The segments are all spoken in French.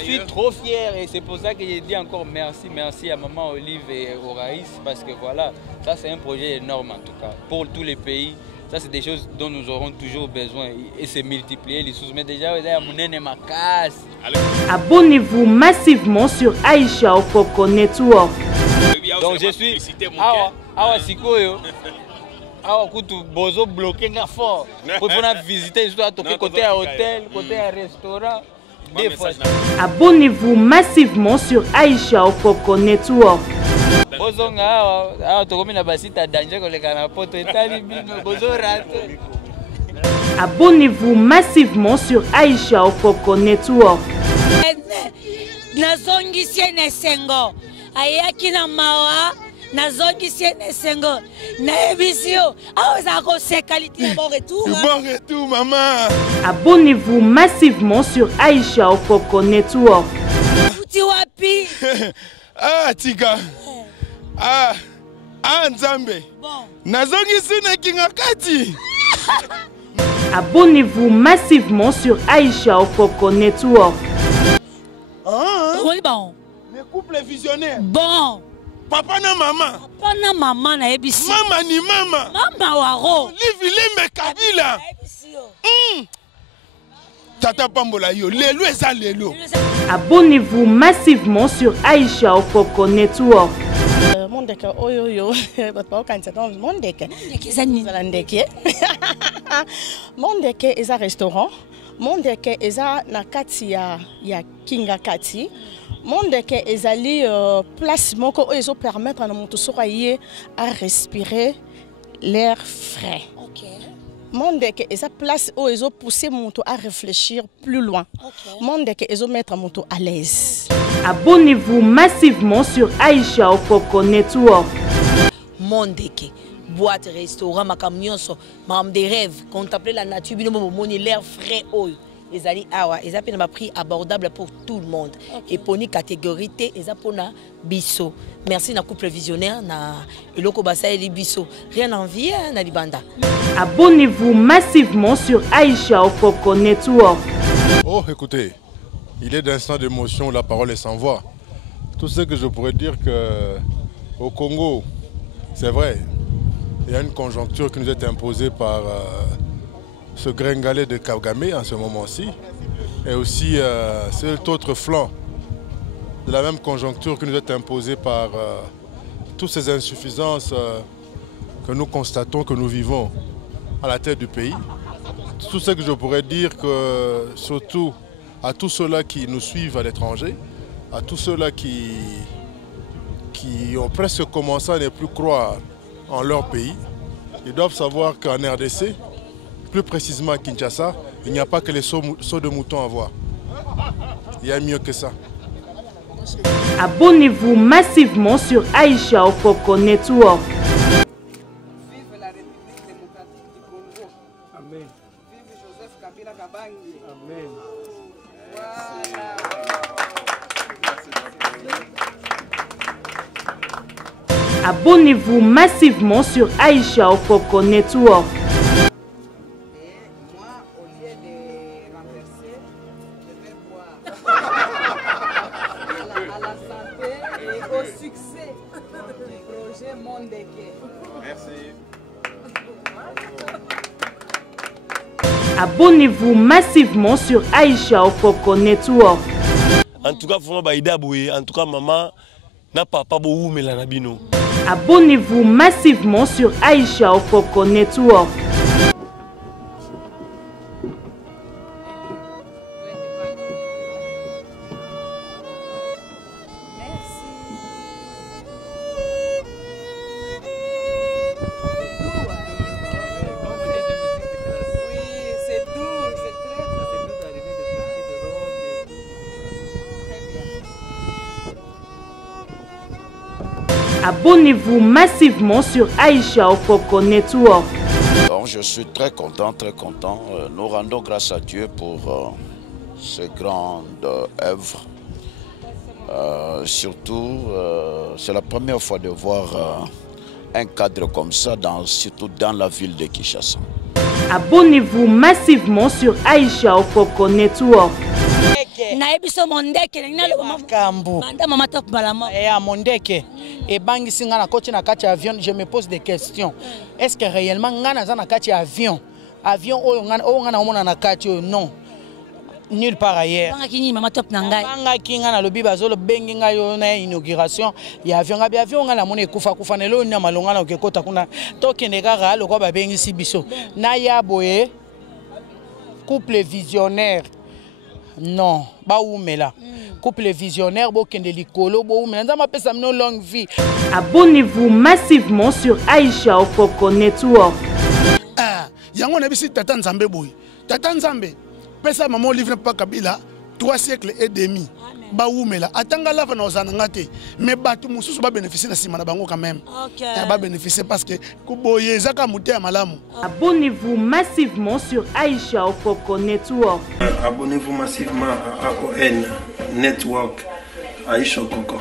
Je suis trop fier et c'est pour ça que j'ai dit encore merci à Maman Olive et au Raïs parce que voilà, ça c'est un projet énorme en tout cas pour tous les pays. Ça c'est des choses dont nous aurons toujours besoin et c'est multiplier les sous. Mais déjà, abonnez-vous massivement sur Aïcha Okoko Network. Donc je suis Awa Sikoyo. Awa Kutu Bozo bloqué fort. Pour visiter côté hôtel, côté restaurant. Abonnez-vous massivement sur Aïcha Okoko Network. Abonnez-vous massivement sur Aïcha Okoko Network. Abonnez-vous massivement sur Aïcha Okoko Network. Ah, Tika. Ah, Nzambe. Nazongi suna kingakati. Abonnez-vous massivement sur Aïcha Okoko Network. Oui, bon. Le couple visionnaire. Bon. Papa na maman. Papa na maman na ebisi. Mama ni mama. Mama waro. Livilembe Kabila. Tata Pambola yo, lelo eza lelo. Abonnez-vous massivement sur Aïcha Okoko Network. Mondeke oyoyo, batpa kanisa Mondeke. Mondeke eza restaurant. Mondeke eza nakati ya Kinga Kati. Mondeke ezali place moko ezo permettre à moto sokaye à respirer l'air frais. Mondeke eza place où ezo pousser moto à réfléchir plus loin. Mondeke ezo mettre moto à l'aise. Abonnez-vous massivement sur Aïcha Okoko Network. Mondeke boîte restaurant makamionso mam des rêves contempler la nature bino moni l'air frais oyo ezali awa ezapé na prix abordable pour tout le monde et poni catégorie T ezapona biso. Merci na couple visionnaire na eloko basaeli biso rien envie na libanda. Abonnez-vous massivement sur Aïcha Okoko Network. Oh écoutez, il est d'instant d'émotion, la parole est sans voix. Tout ce que je pourrais dire que au Congo, c'est vrai, il y a une conjoncture qui nous est imposée par ce gringalet de Kagame en ce moment-ci, et aussi cet autre flanc de la même conjoncture qui nous est imposée par toutes ces insuffisances que nous constatons, que nous vivons à la tête du pays. Tout ce que je pourrais dire, que surtout à tous ceux-là qui nous suivent à l'étranger, à tous ceux-là qui ont presque commencé à ne plus croire en leur pays, ils doivent savoir qu'en RDC, plus précisément à Kinshasa, il n'y a pas que les sauts de moutons à voir. Il y a mieux que ça. Abonnez-vous massivement sur Aïcha Okoko Network. Vive la République démocratique du Congo. Amen. Vive Joseph Kabila Kabangi. Amen. Voilà. Abonnez-vous massivement sur Aïcha Okoko Network. Et moi, au lieu de renverser, je vais boire à la santé et au succès du projet Mondeke. Merci. Abonnez-vous massivement sur Aïcha Okoko Network. En tout cas, en tout cas, maman n'a pas beaucoup melanabino. Abonnez-vous massivement sur Aïcha Okoko Network. Abonnez-vous massivement sur Aïcha Okoko Network. Donc je suis très content. Nous rendons grâce à Dieu pour ces grandes œuvres. Surtout, c'est la première fois de voir un cadre comme ça, surtout dans la ville de Kinshasa. Abonnez-vous massivement sur Aïcha Okoko Network. nayebiso mondeke Kambu. banda mama top balamo À Mondeke. Et bangi singa na koti na kati avion, je me pose des questions. Est-ce que réellement ngana za na kati avion? Avion oyo ngana omona na kati oyo non. Nulle part ailleurs. banga kini mama top na ngai Banga kinga na lobi bazolo bengi nga yo na inauguration ya avion ngabi avion ngana mona ekufa kufa na lo na malonga na okekota kuna tokende kaka lokwa ba bengi si biso. Na ya boye couple visionnaire. Non, ba oumela. Couple visionnaire bokende likolo bo oumela nzama pesa mno longue vie. Abonnez-vous massivement sur Aïcha Okoko Network. Ah, yango na bisi tata Nzambe boy. Tata Nzambe pesa maman livre pas Kabila 3 siècles et demi. Ba oumela atanga lava na ozana ngate mais batu mususu ba bénéficier na sima na bango quand même. OK. Ba bénéficier parce que kuboye zaka muté malamu. Abonnez-vous massivement sur Aïcha Okoko Network. Abonnez-vous massivement à AON Network Aïcha Okoko.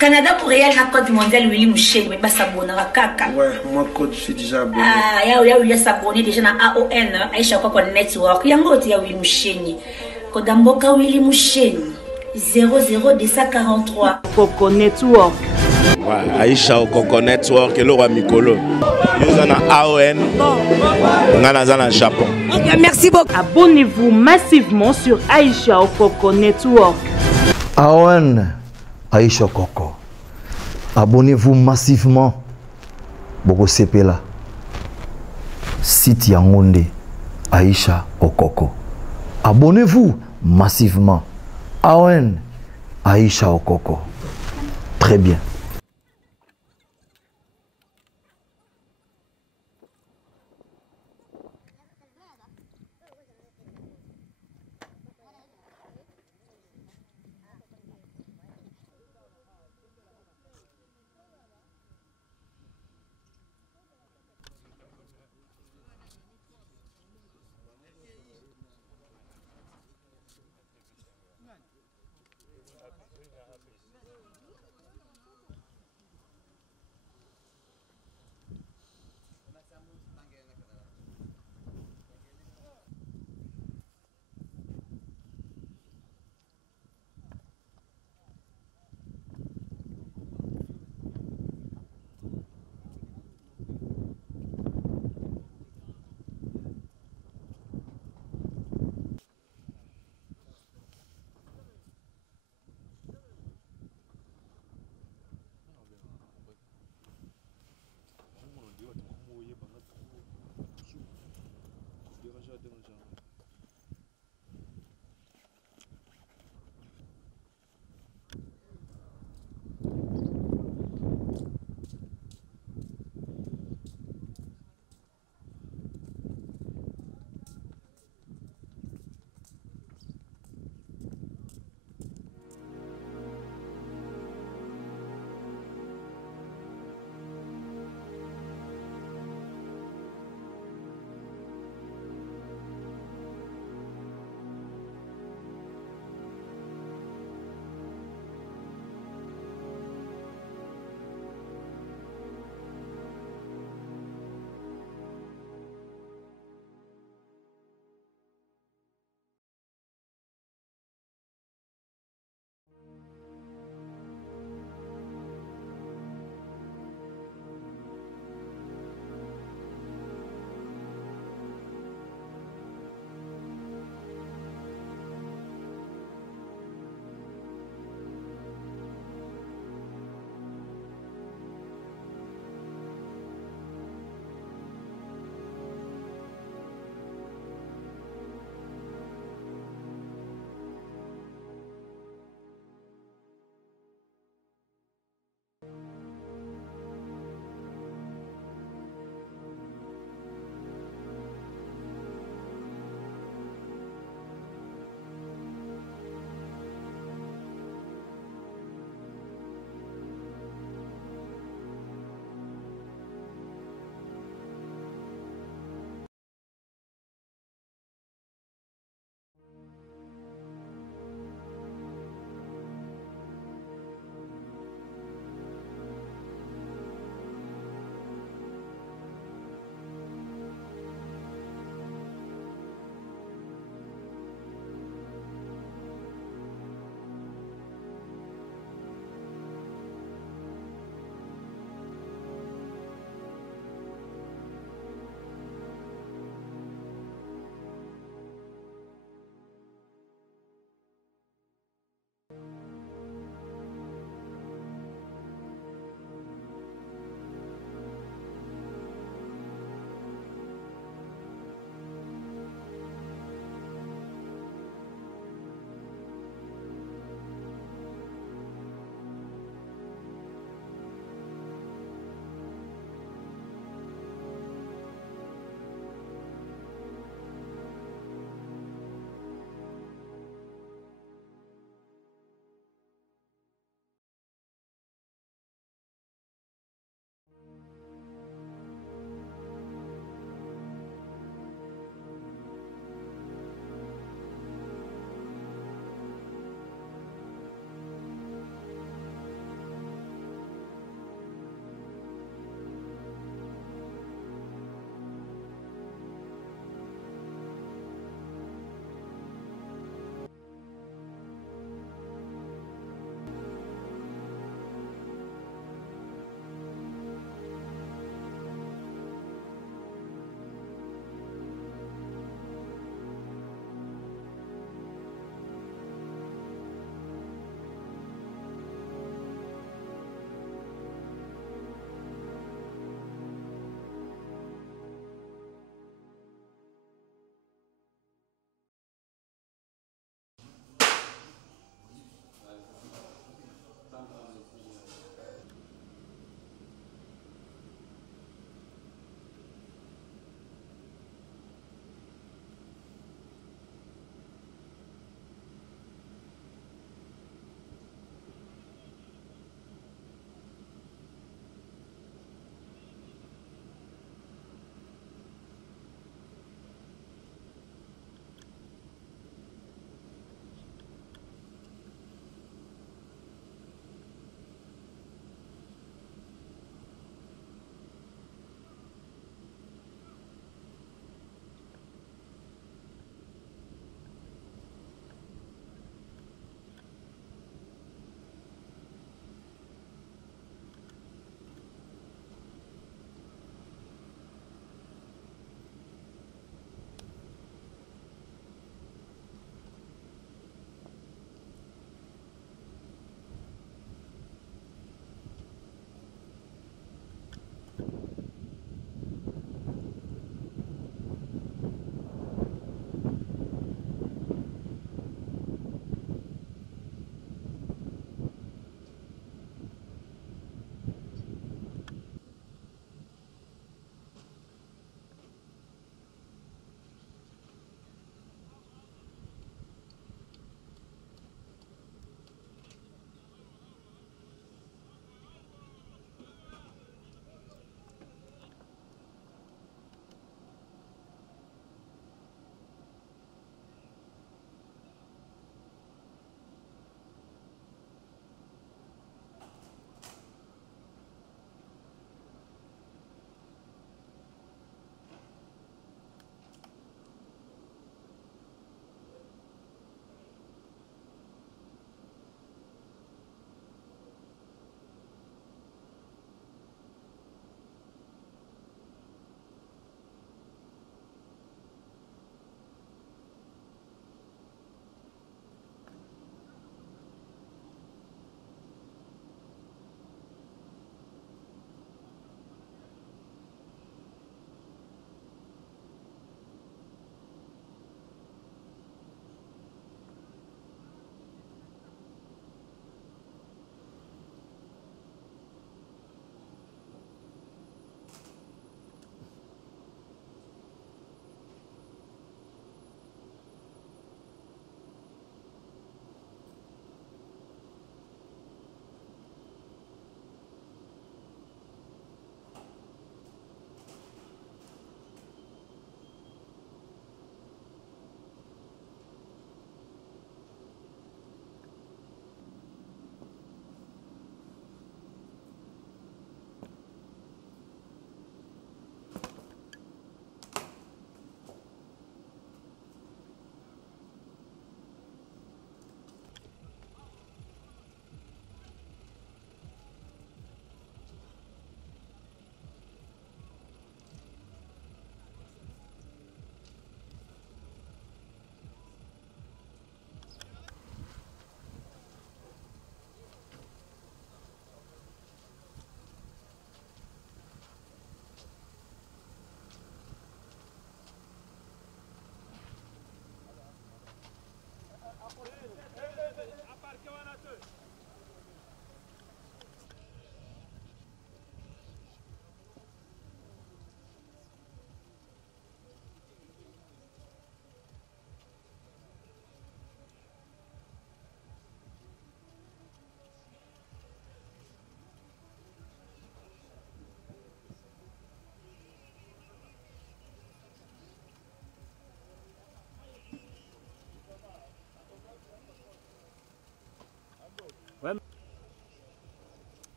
Canada pour réel na code mondial Willy Mouchen mais pas s'abonner à kaka. Ouais, moi code je suis déjà abonné. Ah, il y a s'abonner déjà na AON Aïcha Okoko Network. Yango ti ya Willy Mouchen. Kodamboka Willy Mouchen 00243 Okoko Network. Ouais, Aïcha Okoko Network et le roi Mikolo. Yozana AON. Ngana zana Japon. OK, merci beaucoup. Abonnez-vous massivement sur Aïcha Okoko Network. AON Aïcha Okoko. Abonnez-vous massivement. Boko Sepela. Site Yangonde Aïcha Okoko. Abonnez-vous massivement. AON Aïcha Okoko. Très bien.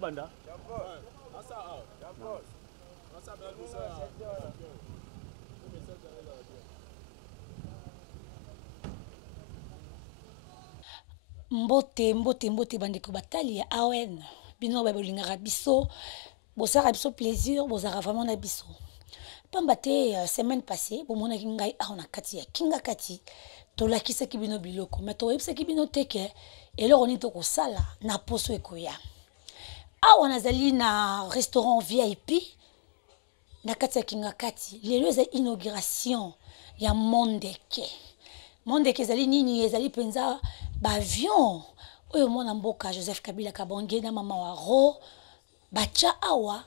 Banda. Mbote bandeko batali ya AON bino ba bolingaka biso bosaka biso plaisir bozaka vraiment na biso pamba te semaine passée bomonaki ngai awa na kati ya kinga kati tolakisaki bino biloko mais toyebisaki bino teke eloko nini tokosala na poso ekoya awa nazali na restaurant VIP na kati ya kinga kati lelo eza inauguration ya Mondeke ezali nini ezali penza ba avion oyo mwana mboka Joseph Kabila Kabonge na mama wa Ro bacha awa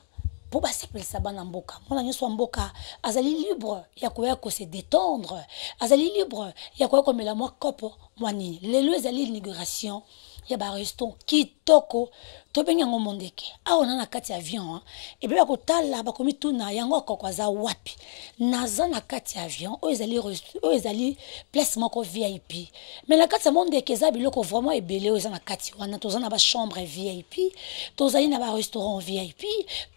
po basepelisa bana mboka mwana nyonso mboka azali libre ya koya ko se détendre azali libre ya koya komela mwa kopo mwanini lelo ezali inauguration ya ba restaurant kitoko to benga ngo Mondeke awa na kati ya avion et bien bakotala bakomi tuna yango kokwaza wapi naza na kati ya avion oyo ezali place moko VIP mais na kati ya Mondeke eza biloko vraiment ebele oyo eza na kati wana tozana ba chambre VIP tozali na ba restaurant VIP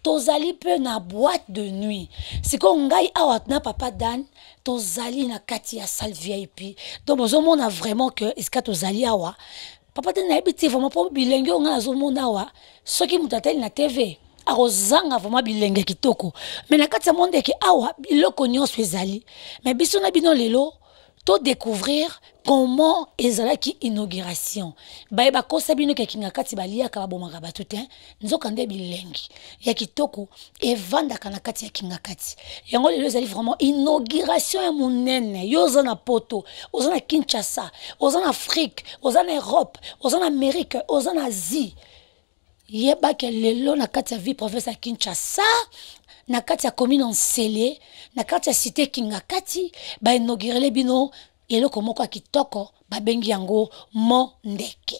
tozali pe na boîte de nuit siko ngai awa na papa Dan tozali na kati ya salle VIP donc bozomona vraiment que eska tozali awa papa te na ebiti vraiment po bilenge on a zomona wa soki mutateli na TV arozanga vraiment bilenge kitoko mais na kati ya Mondeke awa biloko nyonso ezali mais biso na bino lelo to découvrir comment ezalaki inauguration baye bakosa bino ke kinga kati baliaka babomaka bato te nzoka nde bilengi ya kitoko evandaka na kati ya kinga kati yango lelo ezali vraiment inauguration ya monene yo oza na poto oza na Kinshasa oza na Afrique oza na Europe oza na Amérique oza na Asie yeba ke lelo na kati ya vie province ya Kinshasa na kati ya commune Nsele na kati ya cité kinga kati ba inaugurele bino eloko moko ya kitoko babengi yango Mondeke.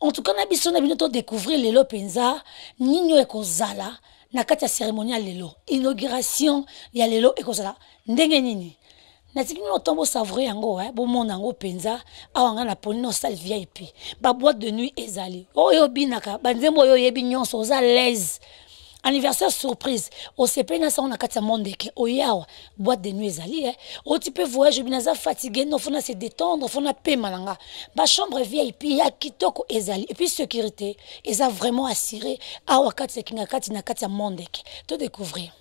En tout cas na biso na bino to découvrir lelo penza ninyo ekozala na kati ya cérémonie lelo inauguration ya lelo ekozala ndenge nini na tiki no tombo savourer yango bo mona yango penza awanga na poni no salle VIP ba boîte de nuit ezali oyo binaka banzembo oyo yebi nyonso oza l'aise anniversaire surprise au CP na sa na kati ya Mondeke oyawa boîte de nuit ezali o tu peux voyager binaza fatigué no fona se détendre fona pema nanga ba chambre VIP ya kitoko ezali et puis sécurité eza vraiment assuré awa kati ya kinga kati na kati ya Mondeke to découvrir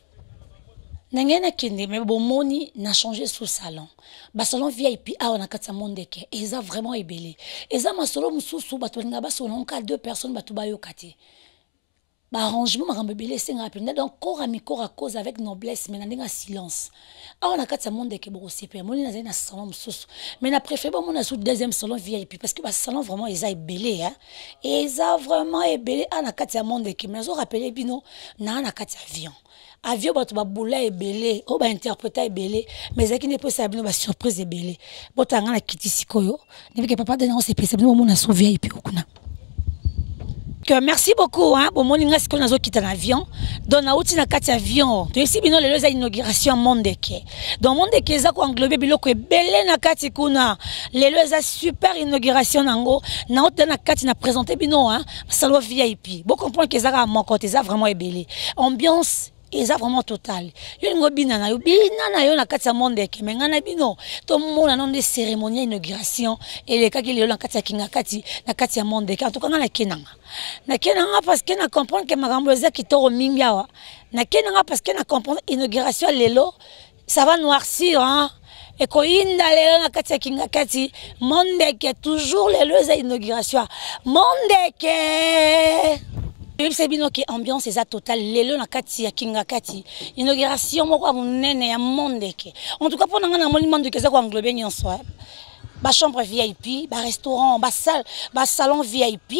nangena kende mais bomoni na changer sous salon ba salon VIP awa na kati ya Mondeke eza vraiment ebele eza masolo mususu bato linga ba salon ka 2 personnes bato ba yokati ba arrangement makambo belé senga penda donc corps à cause avec noblesse mais na silence awa na kati ya Mondeke boko CP moni na na salon mususu mais na préféré bon na sous deuxième salon VIP parce que ba salon vraiment eza ebele eza vraiment ebele na kati ya Mondeke mais zo rappeler bino na kati ya avion avion bato ba boula ebele o ba interpréter ebele mais ezaki ne peut ça bino ba surprise ebele botanga na kiti sikoyo ndike papa de na CP c'est bino mona sous VIP okuna. Merci beaucoup bon moninga siko nazo kita na avion donc na uti na kati avion to esi bino lelo za inauguration Mondeke donc Mondeke za ko englober biloko ebele na kati kuna lelo za super inauguration nango na uti na kati na présenter bino salon VIP bo comprendre que za mon côté za vraiment ebele ambiance eza vraiment total yo ngo bina na yo na kati ya Mondeke menga na bino to mona non de cérémonie inauguration et le kaki lelo na kati ya kinga kati na kati ya Mondeke en tout cas na kenanga parce que na comprendre que makambo eza kitoko mingi awa na kenanga parce que na comprendre inauguration lelo ça va noircir et koinda lelo na kati ya kinga kati Mondeke toujours lelo eza inauguration Mondeke. C'est bien que ambiance est totale lelo na kati ya kinga kati inauguration moko monene ya Mondeke en tout cas pour nga na monument de keza ko englober nyonso chambre VIP, restaurant, salle, salon VIP,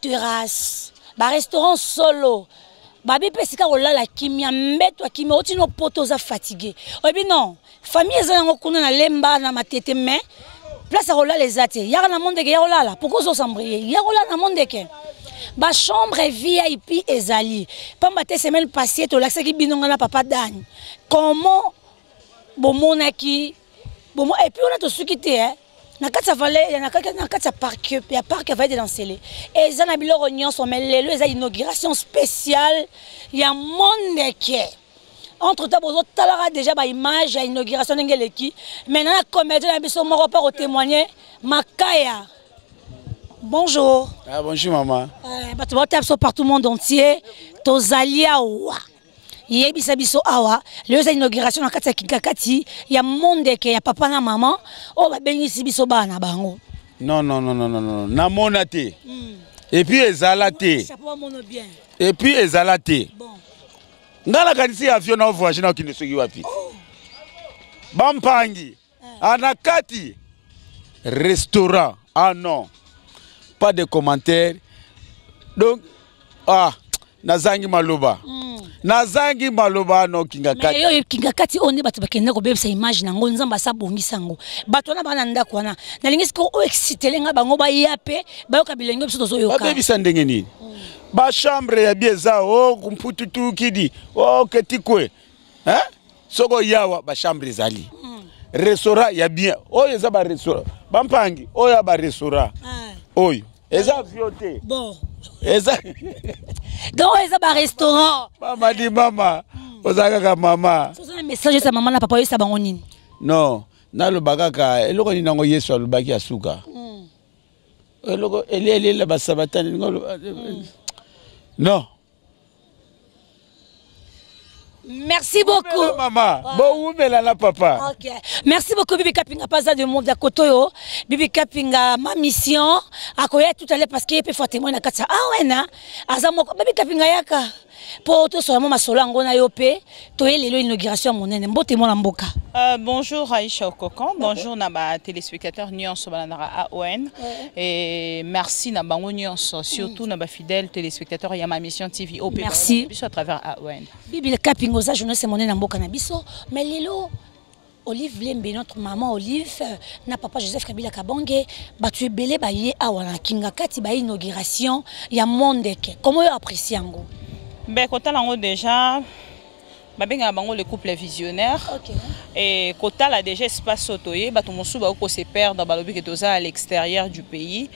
terrasse, restaurant solo. Babi pesika olala kimia mbeto kimia otino poto za fatigué. Obi non, famille ezango kuna na lemba na matete mais place à olala les até. Ya na monde ke ya olala, pourquoi zo sambrier? Ya olala na monde ke. Chambre VIP ezali. Pamba te semaine passée to laxa ki binonga na papa Dan. Comment bomona ki bomo et puis on a to sukité hein. Na kata vallée, na kata parc, ya parc va être lancé. Et ça na bilo réunion sont mais le eza inauguration spéciale, ya monde ke. Entre temps bozo talara déjà ba image ya inauguration ngeleki. Maintenant na comédien na biso moko pas témoigner Makaya. Bonjour. Ah, bonjour maman. Tu vas taper par tout le monde entier. Tozalia wa. Yebisa biso awa. Le inauguration na kati ya Kingakati. Ya monde ke ya papa na maman. Oh ba bengisi biso bana bango. Non. Na monate. Et puis ezalate. Et puis ezalate. Bon. Ngala kanisi avion na voyage na kinde soki wapi. Bampangi. Anakati. Restaurant. Ah non. Pas de commentaires. Donc, Nazangi Maloba. Nazangi Maloba no Kingakati. Mais Kingakati on est batu bakenda ko bebisa image nango nzamba sa bongisa ngo. Bato na bana ndako wana. Na lingisi ko excité lenga bango ba yape, ba yoka bilenge biso tozo yoka. Ba bebisa ndenge nini? Ba chambre ya bieza kumputu tu kidi. Ketikwe. Hein? Soko yawa ba chambre zali. Restaurant ya bien. Yeza ba restaurant. Bampangi, ya ba restaurant. Oyo. Eza vioté. Bon. Eza. Donc eza ba restaurant. Mama di mama. Ozaka mama. C'est un message sa maman na papa yo sa bango nini? Non, na lo bagaka eloko ni nango Yesu alobaki asuka. Eloko ele la basabatani ngolo. Non. Merci beaucoup. Maman. Bon, la papa. Ok. Merci beaucoup, Bibi Kapinga. Pas de monde à Kotoyo. Bibi Kapinga, ma mission. À quoi tout à l'heure parce qu'il peut faire témoin à Katsa. Ah ouais, na. Azamo, Bibi Kapinga yaka. Pour tout seulement ma solango na yopé. Toye lelo inauguration mon nene. Mbo témoin en boka. Bonjour Aïcha Okokon. Bonjour naba téléspectateurs Nyonso Balandara AON. Et merci nabango Nyonso. Surtout naba fidèles téléspectateurs Yama Mission TV OP. Merci. À travers AON. Bibi Kapinga. Oza jeunesse monnaie na mboka na biso mais lelo Olive Lembe notre maman Olive na papa Joseph Kabila Kabonge batu ebele ba ye awa na Kingakati ba inauguration ya Mondeke comment vous appréciez ngo ben kota lango déjà ba benga bango le couple visionnaire. OK. Et kota la déjà espace sotoye batu mosu ba ko se perdre ba lobi que toza à l'extérieur du pays.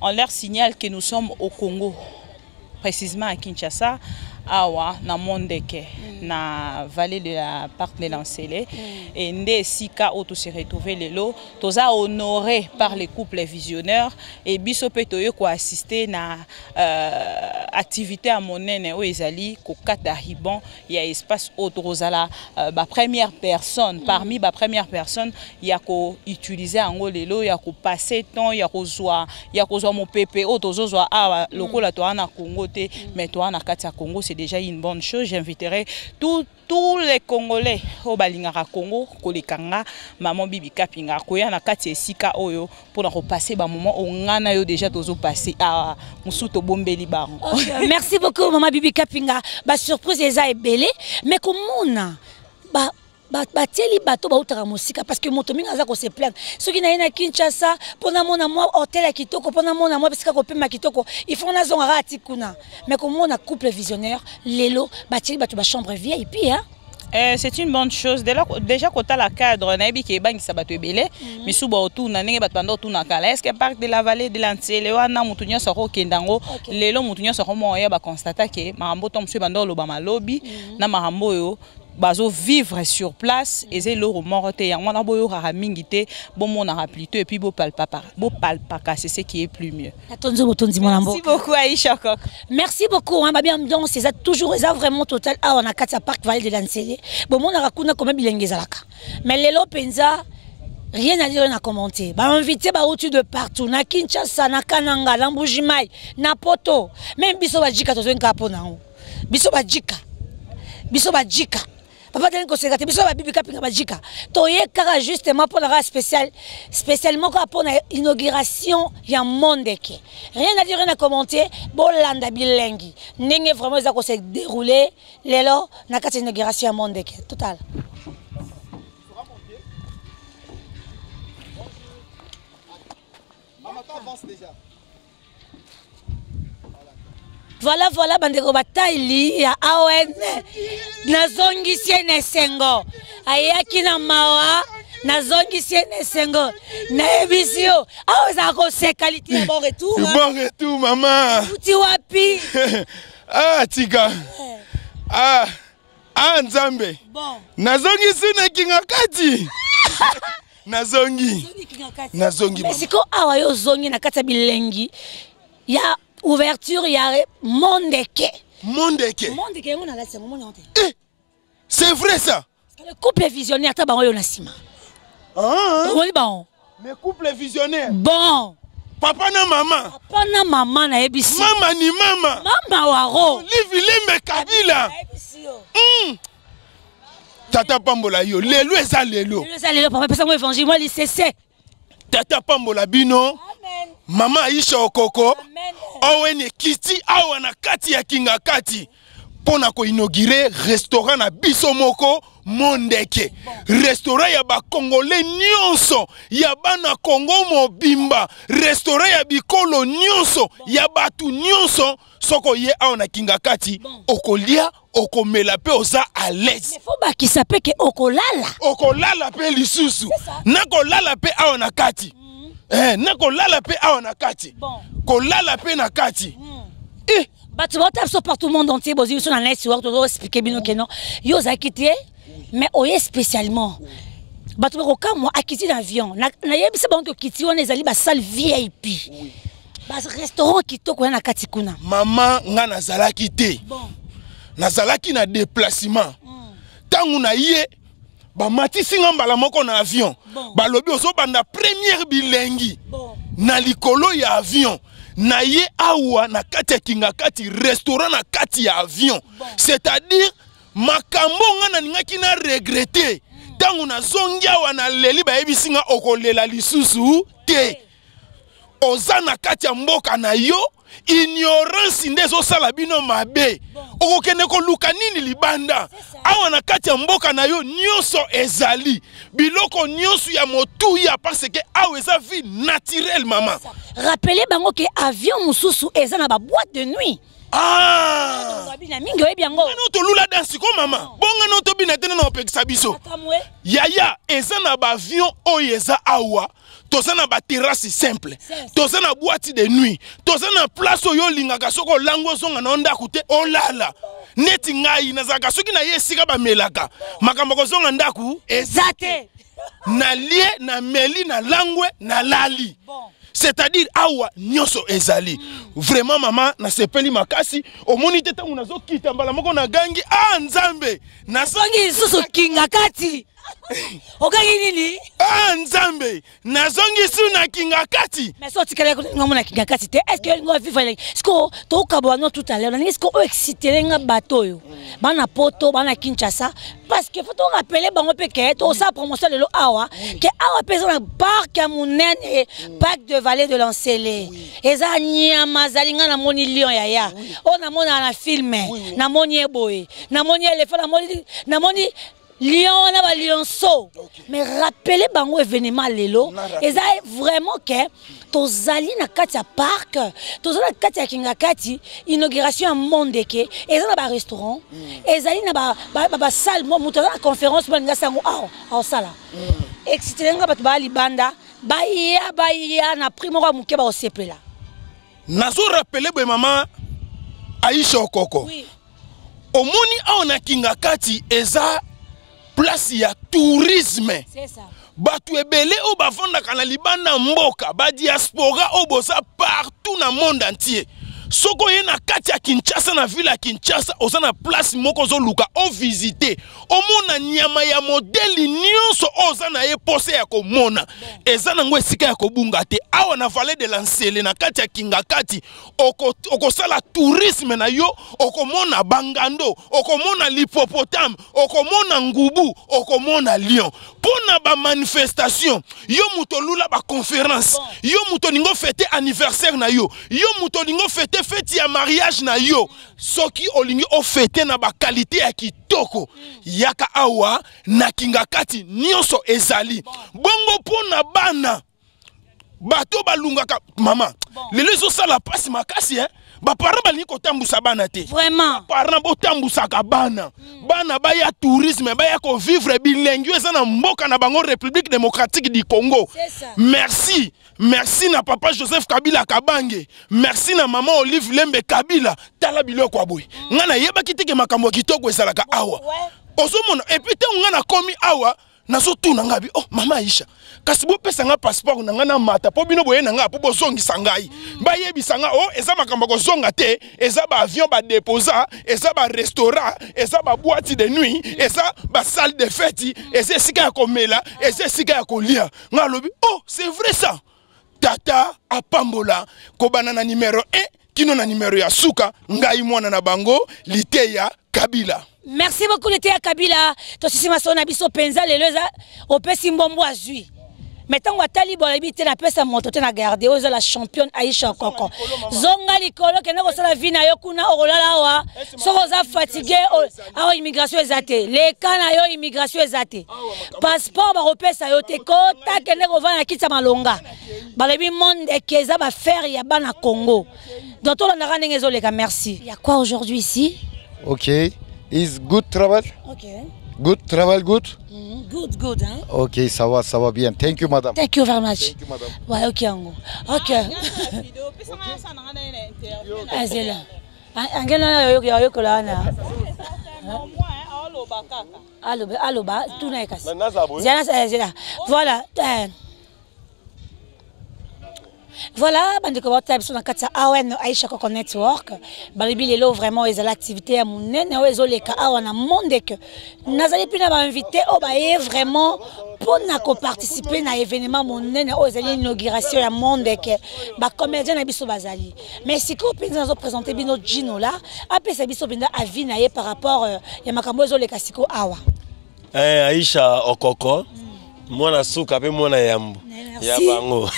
On leur signale que nous sommes au Congo précisément à Kinshasa. Awa na Mondeke na vallée de la parc de l'Ancélé et ndé sika auto se retrouver lelo toza honoré par les couples visionnaires et biso petoyo ko assister na activité à monene o ezali ko kata ribbon ya espace auto rozala ba première personne parmi ba première personne ya ko utiliser ango lelo ya ko passer temps ya ko zwa mo pepe auto zozwa awa lokola to ana Congo te mais to ana kata Congo c'est déjà une bonne chose. J'inviterai tous les Congolais au Balingara Congo, Kolekanga, Maman Bibi Kapinga, Koya na kati esika oyo pour na repasser ba moment on ngana yo déjà tozo passer à musuto bombeli bango. Merci beaucoup Maman Bibi Kapinga. Ba surprise eza ebele mais komona bateli bato bautaka musika parce que moto mingi aza ko se plaindre soki na yena Kinshasa pona mona moi hôtel ya kitoko pona mona moi bisika ko pema kitoko il faut na zonga rati kuna mais comme on a couple visionnaire lelo bateli bato ba chambre VIP hein. C'est une bonne chose. Déjà, quand tu la cadre, on a dit que les banques sont belé, mais si on tourne, on a pendant tout nakala. Est-ce que parc de la vallée de l'Ancélé, on a montunia sur Kendango, les lots montunia sur Moya, ba constater que Marambo tombe sur Bandor l'Obama lobby, na Marambo yo. Bazo vivre sur place et c'est le remorte et on a beau ramingité bon mon a plutôt et puis beau palpa c'est ce qui est plus mieux. Merci beaucoup Aïcha Kok. Merci beaucoup hein bien donc c'est toujours vraiment total ah on a quatre parc Vallée de l'Ancélé bon mon a rakuna comme bilengezalaka mais les lopenza rien à dire on a commenté ba invité ba autour de partout na Kinshasa na Kananga na Mbujimai na Poto même biso ba jika tozo nka pona biso ba jika papa tani koseka te biso ba bibi kapinga bajika toye kaka justement pour la spécialement pour la inauguration ya Mondeke. Rien à dire, rien à commenter. Bolanda bilengi ndenge vraiment ça se dérouler lelo na kati inauguration ya Mondeke total. Voilà, bandeko bataili ya AON. Nazongi siene sengo. Ayaki na mawa. Nazongi siene sengo. Na ebisio. Awa zako se qualité ya bon retour. Bon retour, maman. Uti wapi? Ah, tika. Ah, Nzambe. Bon. Nazongi sune kingakati. Nazongi. Mais siko awa yo zongi na kati bilengi. Ya ouverture ya Mondeke. Mondeke. Mondeke on a la cérémonie. C'est vrai ça. Le couple visionnaire ta bango yo na sima. Ah. Oui bon. Mais couple visionnaire. Bon. Papa na maman. Papa na maman na ebisi. Mama ni mama. Mama waro. Livile Kabila. Tata Pambola yo. Lelo eza lelo. Lelo eza lelo papa pesa mo évangile moi lycée. Tata Pambola bino. Amen. Mama Aisha Okoko. Amen. Owen kiti awa na kati ya kinga kati. Pona ko inaugurer restaurant na biso moko Mondeke. Restaurant ya ba Congolais nyonso, ya bana Congo mobimba, restaurant ya bikolo nyonso, ya batu nyonso, soko ye awa na kinga kati, okolia, okomela pe oza à l'aise. Mais faut ba ki sape ke okolala. Okolala pe lisusu. Nakolala pe awa na kati. Nakolala pe awa na kati. Kolala pe na kati. Batu ba tap so par tout le monde entier, bozi so na network to expliquer bino ke non. Yo za quitté mais oye spécialement. Batu ba ka mo akiti d'avion. Na yebisa ba on kiti on ezali ba salle VIP. Ba restaurant kitoko na kati kuna. Maman nga nazalaki te. Nazalaki na déplacement. Tangu na ye ba matisi nga mbala moko na avion. Ba lobi ozo banda première bilengi. Na likolo ya avion. Na ye awa na kati ya kinga kati restaurant na kati ya avion. C'est-à-dire makambo nga na ningaki na regretter. Tangu na zongi awa na leli ba yebisi nga okolela lisusu te. Oza na kati ya mboka na yo. Ignorance ndezo sala bino mabe. Okokende ko luka nini libanda. Awa na kati ya mboka na yo nyonso ezali. Biloko nyonso ya motu ya parce que awa eza vie naturelle maman. Rappelez bango que avion mususu eza na ba boîte de nuit. Ah! Mingi oyebi yango. Ngano to lula dansi ko mama. Bonga no to bina tena na opekisa biso. Yaya eza na ba avion oyo eza awa. Toza na ba terrasse simple. Toza na boîte de nuit. Toza na place oyo lingaka soko lango zonga na ndako te olala. Neti ngai nazaka soki na ye sika ba melaka. Makambo ko zonga ndako ezate. Na lie na meli na langwe na lali. C'est-à-dire awa nyonso ezali. Vraiment maman na sepeli makasi omoni te tangu nazo kita mbala moko na gangi Nzambe. Nazongi susu kinga kati. Okangi nini? Nzambe. Nazongi su na kinga kati. Mais so tikala ko ngomona kinga kati te. Est-ce que ngo vivre est-ce que to kabwana tout à l'heure est-ce que o exciter nga bateau yo. Bana poto bana Kinshasa parce que faut to rappeler bango peke to sa promotion le awa que awa pesa na parc ya munene parc de vallée de l'Ancélé. Eza nyama zalinga na moni lion yaya. On na mona na film na moni eboye. Na moni éléphant na moni lion na ba lionceau. Mais rappelez bango événement lelo eza vraiment que tozali na kati ya parc, tozali na kati ya kinga kati inauguration ya Mondeke, eza na ba restaurant, ezali na ba salle mo muto na conférence mo ngasa ngo aw sala. Excité nga batu ba libanda, ba ya na primo kwa muke ba osepela. Nazo rappeler be maman Aisha Okoko. Oui. Omoni aw na kinga kati eza place ya tourisme. C'est ça. Batu ebele o bafondaka na libanda mboka ba diaspora o boza partout na monde entier. soko ye na kati ya Kinshasa na ville ya Kinshasa oza na place moko zo luka o visiter omona nyama ya modeli nyonso oza na ye pose ya komona eza nango esika ya kobunga te awa na vallée de l'Ansele na kati ya Kingakati okosala tourisme na yo okomona bangando okomona l'hippopotame okomona ngubu okomona lion pona ba manifestation yo muto lula ba conférence yo muto ningo fêter anniversaire na yo muto lingo fêter fête ya mariage na yo soki olingi o fêter na ba qualité ya kitoko yaka awa na Kingakati nyonso ezali bongo pona bana bato balungaka mama lelo zo sala pasi makasi ba parents balingi kotambusa bana te vraiment parents botambusaka bana bana baya tourisme baya ko vivre bilingue eza na mboka na bango République démocratique du Congo. Merci merci na papa Joseph Kabila Kabange, merci na maman Olive Lembe Kabila tala biloko aboy ngana yeba kitike makambo kitoko esalaka awa ozomona et puis te ngana komi awa nazo tuna ngabi oh mama Aisha kasi bo pesa nga passeport na ngana mata po bino boye na nga po bozongisa ngai bayebisa nga oh eza makambo ko zonga te eza ba avion ba déposa eza ba restaurant eza ba boîte de nuit eza ba salle de fête eza sika ya komela eza sika ya kolia nga lobi oh c'est vrai ça tata apambola ko banana numéro 1 kino na numéro ya suka ngai mwana na bango liteya Kabila. Merci beaucoup Liteya Kabila. To sisi masona biso penza leleza opesi mbombo azui. Metango atali bolabite na pesa moto te na garder oza la championne Aisha Okoko. Zonga likolo kena ko sala vina yo kuna olala wa. Soko za fatigué awa immigration ezate. Le kana yo immigration ezate. Passeport ba repesa yo te ko ta kena ko vana kitsa malonga. Balabi monde keza ba faire ya bana Congo. Donc on a ramené les gars, merci. Il y a quoi aujourd'hui ici? Okay. Is good travel? Okay. Good travel, good? Good, hein? Okay, ça va bien. Thank you, madame. Thank you very much. Thank you, madame. Ouais, ok, Ango. Ok. Ah, c'est là. Angela, yo kola na. Aloba, tout na ekasi. Zena. Voilà. Voilà, bandeko bota biso na kati AON Aisha Okoko Network. Balibi lelo vraiment ezala activité ya munene o ezoleka awa na monde que nazali pina ba invité o ba ye vraiment pour na ko participer na événement munene o ezali inauguration ya monde que ba comédien na biso bazali. Mais si ko penza zo présenter bino Gino là, apesa biso binda avis na ye par rapport ya makambo ezoleka siko awa. Aisha Okoko mwana suka pe mwana yambo ya bango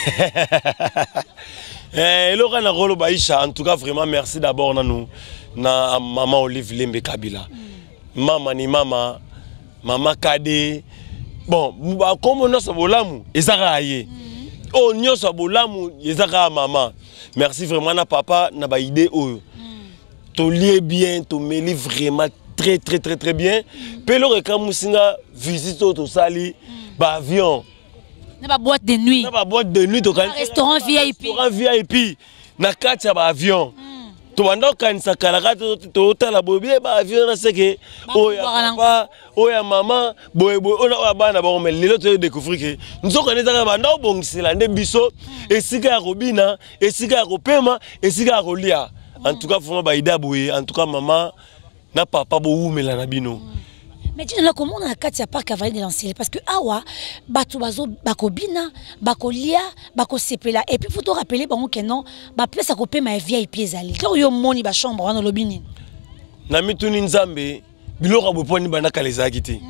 eloko na rolo Aisha en tout cas vraiment merci d'abord na nous na maman Olive Lembe Kabila mama Kade bon ba comme no sabolamu ezaka ye oh nyoso bolamu ezaka maman merci vraiment na papa na ba idée oyo to lié bien to meli vraiment très bien pelo reka musinga visite to sali ba avion na boîte de nuit to restaurant VIP na kati ba avion to bando kanisa kalaka to tala bobie ba avion na seke oya papa oya mama boy ona bana ba mais lelo to découvrir que nzoko neza bando bongisela nde biso esika ya robina esika ya kopema esika ya kolia en tout cas vraiment ba ida boye en tout cas maman na papa bo umela na bino. Mais tu n'as comment on a quatre parcs à Vallée de l'Ansele parce que awa bato bazo bakobina bakolia bakosepela et puis faut te rappeler bango que non ba place à couper ma VIP ezali to yo moni ba chambre wana lobini na mituni nzambe biloko boponi bana kalezaki te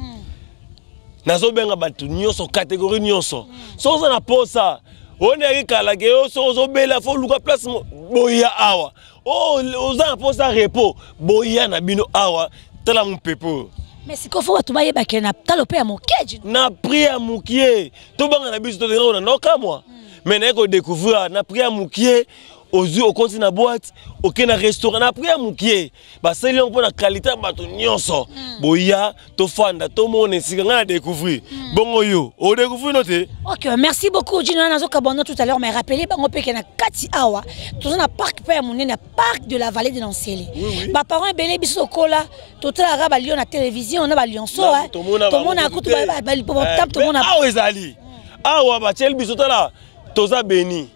nazo benga bato nyonso catégorie nyonso so za na posa on est kala ke yo so bela fo luka place boya awa oh oza na posa repos boya na bino awa tala mon pepo. Mais si qu'on faut tout bailler baké na talopé à mon cage. Na prié à moukié. Tout banga na biso to na noka moi. Mais na ko découvrir na prié à moukié aux yeux au continent na boîte, au na restaurant na prié à moukié. Ba seli on pour la qualité ba to nyonso. Boya to fanda to mone si nga découvrir. Bongo yo, o découvrir noté. OK, merci beaucoup Gino nazo kabono tout à l'heure mais rappelez bango pe na kati awa. Tout na parc pe mon na parc de la vallée de l'Ansele. Ba parents belé biso kola tout la raba lion na télévision na ba lionso hein. Tout le monde a kutu ba lipopotam tout le monde a. Ah ezali. Awa ba tchel biso tala toza béni.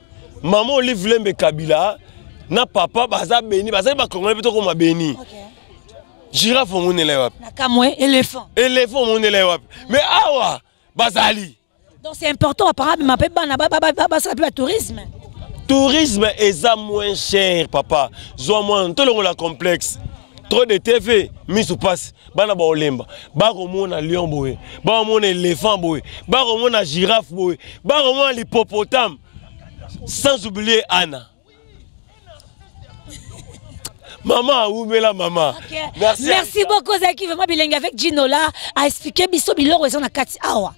Maman Olive Lembe Kabila na papa baza béni baza ba congolais plutôt comme béni. Girafe on est là. Nakamwe éléphant. Éléphant on est là. Mais awa bazali. Donc c'est important apparemment ma peba na ba tourisme. Tourisme est moins cher papa. Zo moins tout le complexe. Trop de TV mis ou passe. Bana ba olemba. Ba komona lion boy. Ba komona éléphant boy. Ba komona girafe boy. Ba komona l'hippopotame. Sans oublier Anna. Maman, où met la maman? Okay. Merci beaucoup Zaki, vraiment bilingue avec Gino là a expliqué biso biloko ezana kati awa.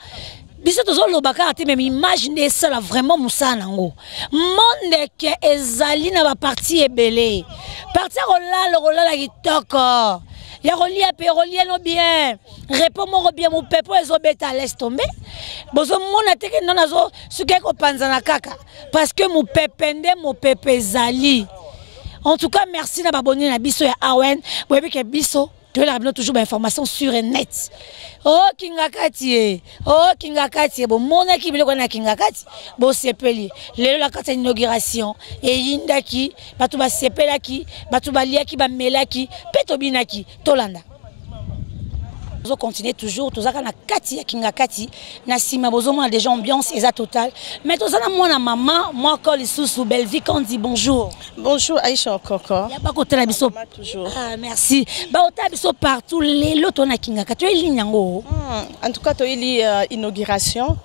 Biso tozo lobaka ate même imaginez ça là vraiment musa nango. Monde ke ezali na ba partie ebele. Partie rolala kitoko. Ya rolia pe rolia no bien. Répond mo bien mon pepo ezobeta laisse tomber. Bozo mona teke non azo suke ko panzana kaka parce que mon pepende mon pepe zali. En tout cas, merci d'avoir abonné à Bisso et à Awen. Vous voyez que Bisso, tu as toujours d'informations sur et net. Oh, Kingakati, bon, mon équipe est Kingakati, bon, c'est peli. La carte d'inauguration, et Yindaki, Batouba Sepelaki, Batouba Liaki, Bamelaki, Petobinaki, Tolanda. Nous continuons toujours, tous na kati ya Kingakati, na sima bozo a déjà ambiance eza totale. Mais tous na moi na maman, moi encore les sous belle vie quand dit bonjour. Bonjour Aïcha Okoko. Ya pas côté la biso toujours. Ah merci. Ba ota biso partout les loto na Kingakati, tu ligne ngo. En tout cas, tu as inauguration.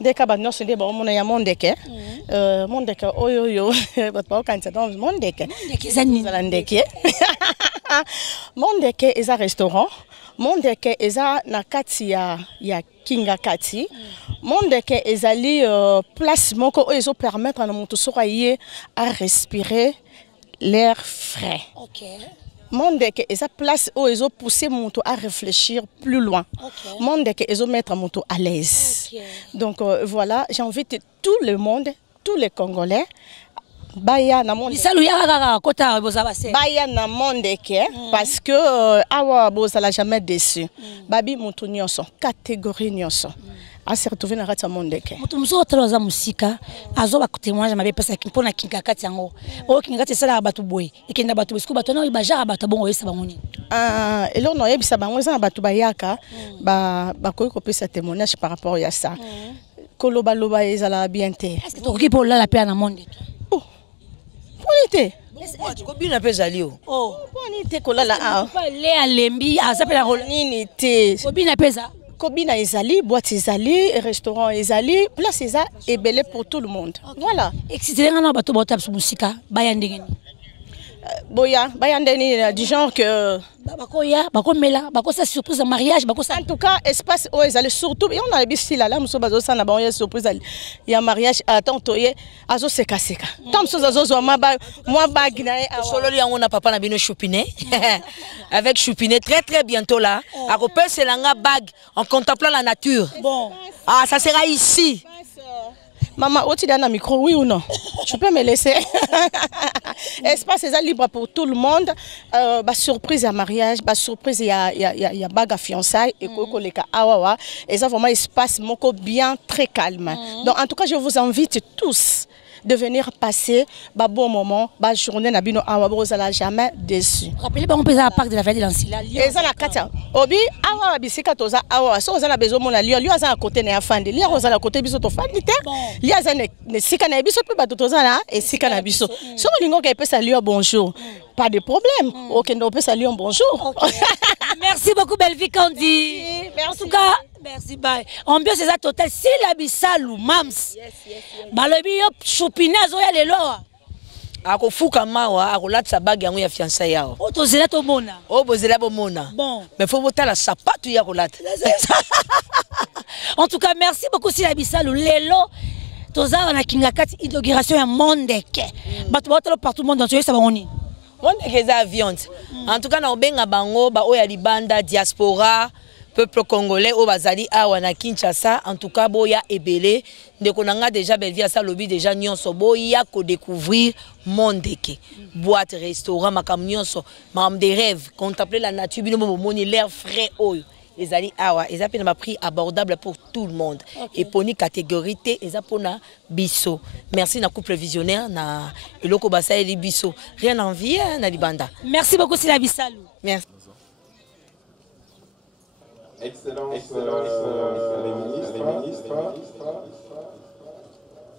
Dès que nous sommes là, on a Mondeke. Mondeke, oyoyo, pas quand c'est dans Mondeke. Mondeke est un restaurant. Mondeke eza na kati ya Kingakati. Mondeke ezali place moko ezo permettre na moto soka yé à respirer l'air frais. OK. Mondeke eza place où ezo pousser moto à réfléchir plus loin. Mondeke ezo mettre moto à l'aise. Donc voilà, j'invite tout le monde, tous les Congolais Baya na monde. Baya na Mondeke parce que awa bozala jamais déçu. Babi mutu nyonso, catégorie nyonso. A se retrouver na rata Mondeke. Mutu muso toloza musika, azo ba témoignage mabe pesa mpona Kingakati yango. O Kingakati sala batu boy. Ekenda batu bisku batu na ibajara batu bongo yesa bangoni. Elo no yebisa bango za batu bayaka ba koyi ko pesa témoignage par rapport à ça. Koloba loba ezala bien te. Est-ce que tu occupes là la paix na Mondeke? Bonité. Combien appelle Zalio? Oh, bonité kolala a. Le alembi azapela nini te. Combien appelle ça? Kobina ezali, boîte ezali, restaurant ezali, place eza ebele pour tout le monde. Voilà. Excitez ngana bato bota musika bayandengeni. Boya, bayandeni du genre que bakoya, bakomela, bakosa surprise de mariage, bakosa. En tout cas, espace où ezali surtout et on a bisi là muso bazo sana ba surprise il y a mariage attends toye azo seka seka. Tant muso azo zo moi bag na solo li on a papa na bino Choupinet avec Choupinet très bientôt là à repère c'est langa bag en contemplant la nature. Bon. Ah ça sera ici. Maman, tu as un micro, oui ou non? Tu peux me laisser? Espace est libre pour tout le monde. Surprise à mariage, surprise il y a bague à fiançailles et awawa. Et ça vraiment espace moko bien très calme. Donc en tout cas, je vous invite tous de venir passer un bon moment, une journée nabino awa, vous n'allez jamais déçu. Rappelez-moi on peut aller à parc de la Vallée d'Ancilla. Et ça la katia. Obi awa bisika toza awa, so on a besoin mon lieu, lui à côté na fandi, lui à côté biso to fandi te. Lui à ne sika na biso pe bato toza na et sika na biso. So lingo ke pesa lui bonjour. Pas de problème. OK, on peut saluer un bonjour. Merci beaucoup Belvi Kandi. En tout cas, merci bye. Ambiance est totale. Si la bisalou mams. Balobi yo Choupinet zo ya lelo. Akofuka mawa akolatsa bag yango ya fiançailles yao. O tozela to mona. O bozela bo mona. Bon. Mais faut botala sapato ya kolata. En tout cas, merci beaucoup si la bisalou lelo. Toza na Kingakati inauguration ya Mondeke. Bato batalo partout monde entier ça bangoni. Mondeke eza viande. En tout cas na obenga bango ba oya libanda diaspora peuple congolais au bazali awa na Kinshasa en tout cas boya ebele ndeko nanga déjà Belvia ça lobby déjà nyonso boya ko découvrir Mondeke boîte restaurant makam nyonso mam des rêves contempler la nature bino bomoni l'air frais oyo ezali awa eza pe na prix abordable pour tout le monde et pour une catégorie eza pona biso. Merci na couple visionnaire na eloko basali biso rien envie na libanda. Merci beaucoup Sila Bisalou. Merci. Excellence, les ministres,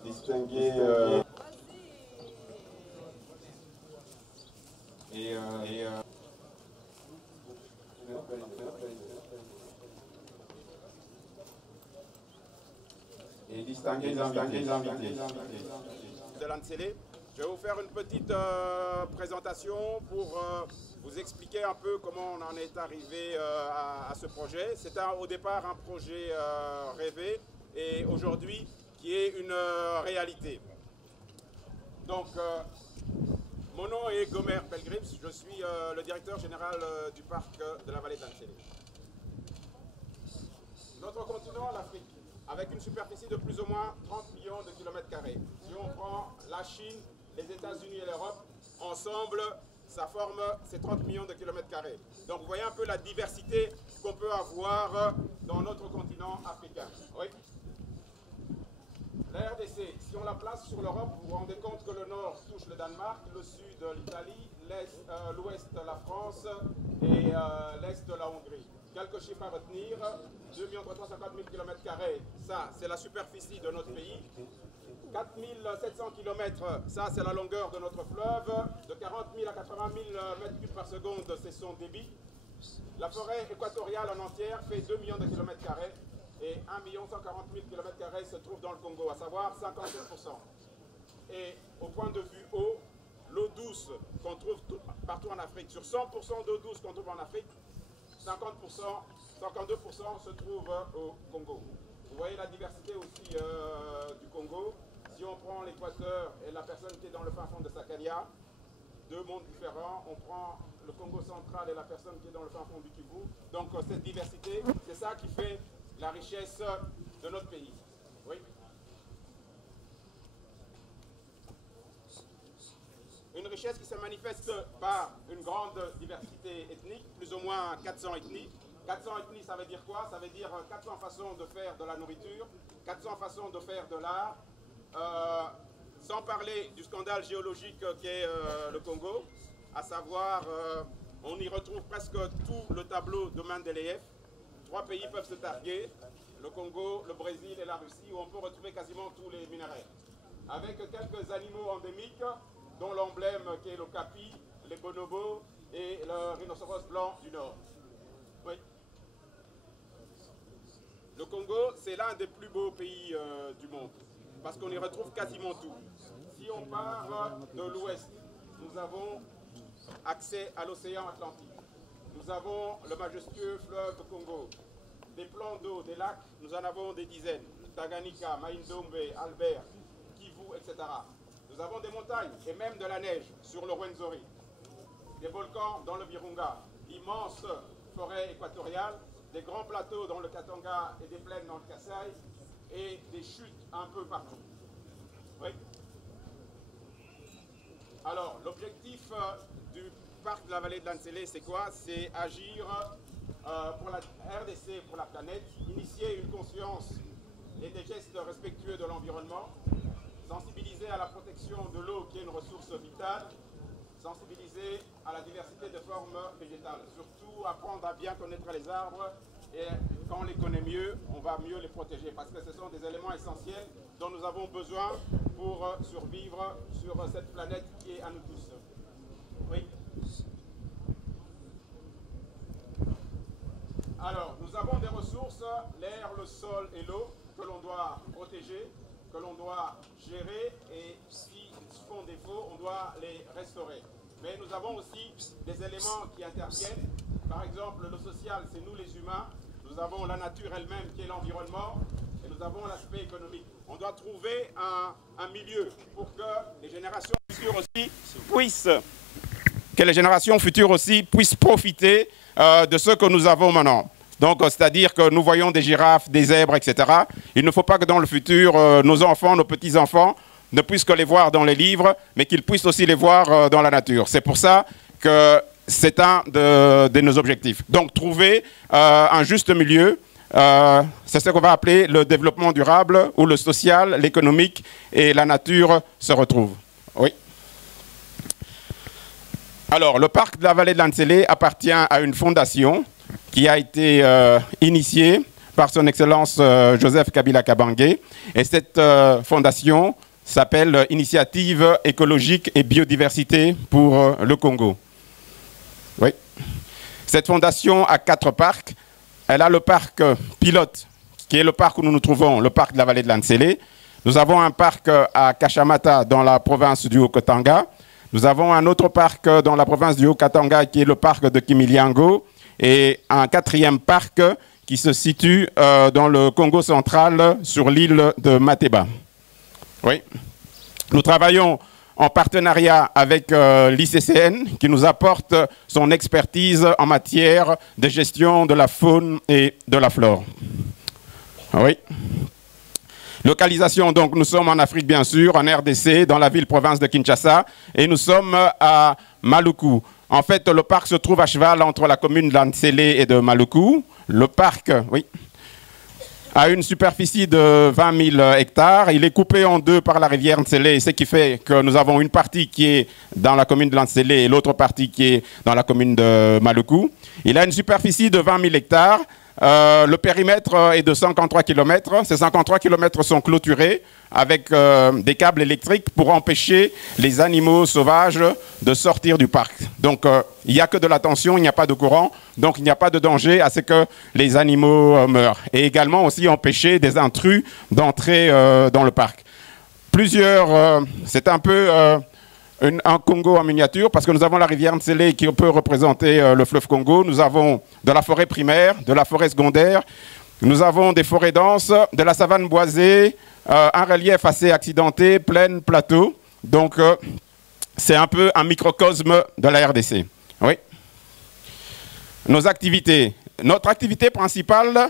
distingués et distingués invités. De l'Ancélé. Je vais vous faire une petite présentation pour vous expliquer un peu comment on en est arrivé à ce projet. C'était au départ un projet rêvé et aujourd'hui qui est une réalité. Donc, mon nom est Gomer Pelgrims, je suis le directeur général du parc de la vallée d'Ancélé. Notre continent, l'Afrique, avec une superficie de plus ou moins 30 millions de kilomètres carrés. Si on prend la Chine, les États-Unis et l'Europe, ensemble, ça forme ces 30 millions de kilomètres carrés. Donc vous voyez un peu la diversité qu'on peut avoir dans notre continent africain. Oui. La RDC, si on la place sur l'Europe, vous vous rendez compte que le nord touche le Danemark, le sud l'Italie, l'ouest la France et l'est la Hongrie. Quelques chiffres à retenir, 2 350 000 km², ça c'est la superficie de notre pays. 4 700 km, ça c'est la longueur de notre fleuve. De 40 000 à 80 000 m3 par seconde, c'est son débit. La forêt équatoriale en entière fait 2 millions de km² et 1 140 000 km² se trouve dans le Congo, à savoir 57%. Et au point de vue eau, l'eau douce qu'on trouve partout en Afrique, sur 100% d'eau douce qu'on trouve en Afrique, 50%, 52% se trouve au Congo. Vous voyez la diversité aussi du Congo. Si on prend l'équateur et la personne qui est dans le fin fond de Sakania, deux mondes différents. On prend le Congo central et la personne qui est dans le fin fond du Kivu. Donc cette diversité, c'est ça qui fait la richesse de notre pays. Oui. Une richesse qui se manifeste par une grande diversité ethnique, plus ou moins 400 ethnies. 400 ethnies, ça veut dire quoi? Ça veut dire 400 façons de faire de la nourriture, 400 façons de faire de l'art, sans parler du scandale géologique qu'est le Congo, à savoir, on y retrouve presque tout le tableau de Mendeleïev. 3 pays peuvent se targuer, le Congo, le Brésil et la Russie, où on peut retrouver quasiment tous les minerais. Avec quelques animaux endémiques, dont l'emblème qui est le capi, les bonobos et le rhinocéros blanc du Nord. Oui. Le Congo, c'est l'un des plus beaux pays du monde, parce qu'on y retrouve quasiment tout. Si on part de l'ouest, nous avons accès à l'océan Atlantique. Nous avons le majestueux fleuve Congo. Des plans d'eau, des lacs, nous en avons des dizaines. Tanganyika, Maïndombe, Albert, Kivu, etc. Nous avons des montagnes et même de la neige sur le Rwenzori. Des volcans dans le Virunga, d'immenses forêts équatoriales, des grands plateaux dans le Katanga et des plaines dans le Kasaï, et des chutes un peu partout. Oui. Alors, l'objectif du parc de la vallée de l'Ancélé, c'est quoi? C'est agir pour la RDC, pour la planète, initier une conscience et des gestes respectueux de l'environnement, sensibiliser à la protection de l'eau qui est une ressource vitale, sensibiliser à la diversité de formes végétales, surtout apprendre à bien connaître les arbres et quand on les connaît mieux, on va mieux les protéger parce que ce sont des éléments essentiels dont nous avons besoin pour survivre sur cette planète qui est à nous tous. Oui. Alors, nous avons des ressources, l'air, le sol et l'eau que l'on doit protéger, que l'on doit gérer et s'ils font défaut, on doit les restaurer. Mais nous avons aussi des éléments qui interviennent. Par exemple, le social, c'est nous les humains. Nous avons la nature elle-même qui est l'environnement et nous avons l'aspect économique. On doit trouver un milieu pour que les générations futures aussi puissent profiter de ce que nous avons maintenant. Donc, c'est-à-dire que nous voyons des girafes, des zèbres, etc. Il ne faut pas que dans le futur, nos enfants, nos petits-enfants ne puissent que les voir dans les livres, mais qu'ils puissent aussi les voir dans la nature. C'est pour ça que c'est un de nos objectifs. Donc trouver un juste milieu, c'est ce qu'on va appeler le développement durable, où le social, l'économique et la nature se retrouvent. Oui. Alors, le parc de la vallée de l'Ansele appartient à une fondation qui a été initiée par son Excellence Joseph Kabila Kabange. Et cette fondation s'appelle Initiative écologique et biodiversité pour le Congo. Oui. Cette fondation a 4 parcs. Elle a le parc pilote, qui est le parc où nous nous trouvons, le parc de la vallée de l'Ansele. Nous avons un parc à Kashamata, dans la province du Haut-Katanga. Nous avons un autre parc dans la province du Haut-Katanga, qui est le parc de Kimiliango. Et un 4e parc qui se situe dans le Congo central, sur l'île de Mateba. Oui. Nous travaillons en partenariat avec l'ICCN, qui nous apporte son expertise en matière de gestion de la faune et de la flore. Oui. Localisation, donc, nous sommes en Afrique, bien sûr, en RDC, dans la ville-province de Kinshasa, et nous sommes à Maluku. En fait, le parc se trouve à cheval entre la commune de l'Ansele et de Maluku. Le parc, oui, a une superficie de 20 000 hectares. Il est coupé en 2 par la rivière Nsele, ce qui fait que nous avons une partie qui est dans la commune de l'Ansele et l'autre partie qui est dans la commune de Maluku. Il a une superficie de 20 000 hectares. Le périmètre est de 53 km. Ces 53 km sont clôturés avec des câbles électriques pour empêcher les animaux sauvages de sortir du parc. Donc il n'y a que de la tension, il n'y a pas de courant, donc il n'y a pas de danger à ce que les animaux meurent. Et également aussi empêcher des intrus d'entrer dans le parc. C'est un peu un Congo en miniature, parce que nous avons la rivière Nsele qui peut représenter le fleuve Congo. Nous avons de la forêt primaire, de la forêt secondaire, nous avons des forêts denses, de la savane boisée, un relief assez accidenté, plaine, plateau. Donc c'est un peu un microcosme de la RDC. Oui. Nos activités. Notre activité principale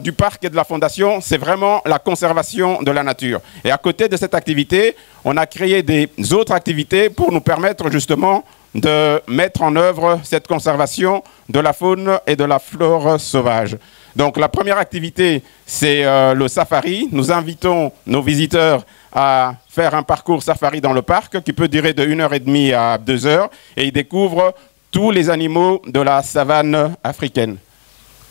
du parc et de la fondation, c'est vraiment la conservation de la nature. Et à côté de cette activité, on a créé des autres activités pour nous permettre justement de mettre en œuvre cette conservation de la faune et de la flore sauvage. Donc la première activité, c'est le safari. Nous invitons nos visiteurs à faire un parcours safari dans le parc qui peut durer de 1h30 à 2h, et ils découvrent tous les animaux de la savane africaine.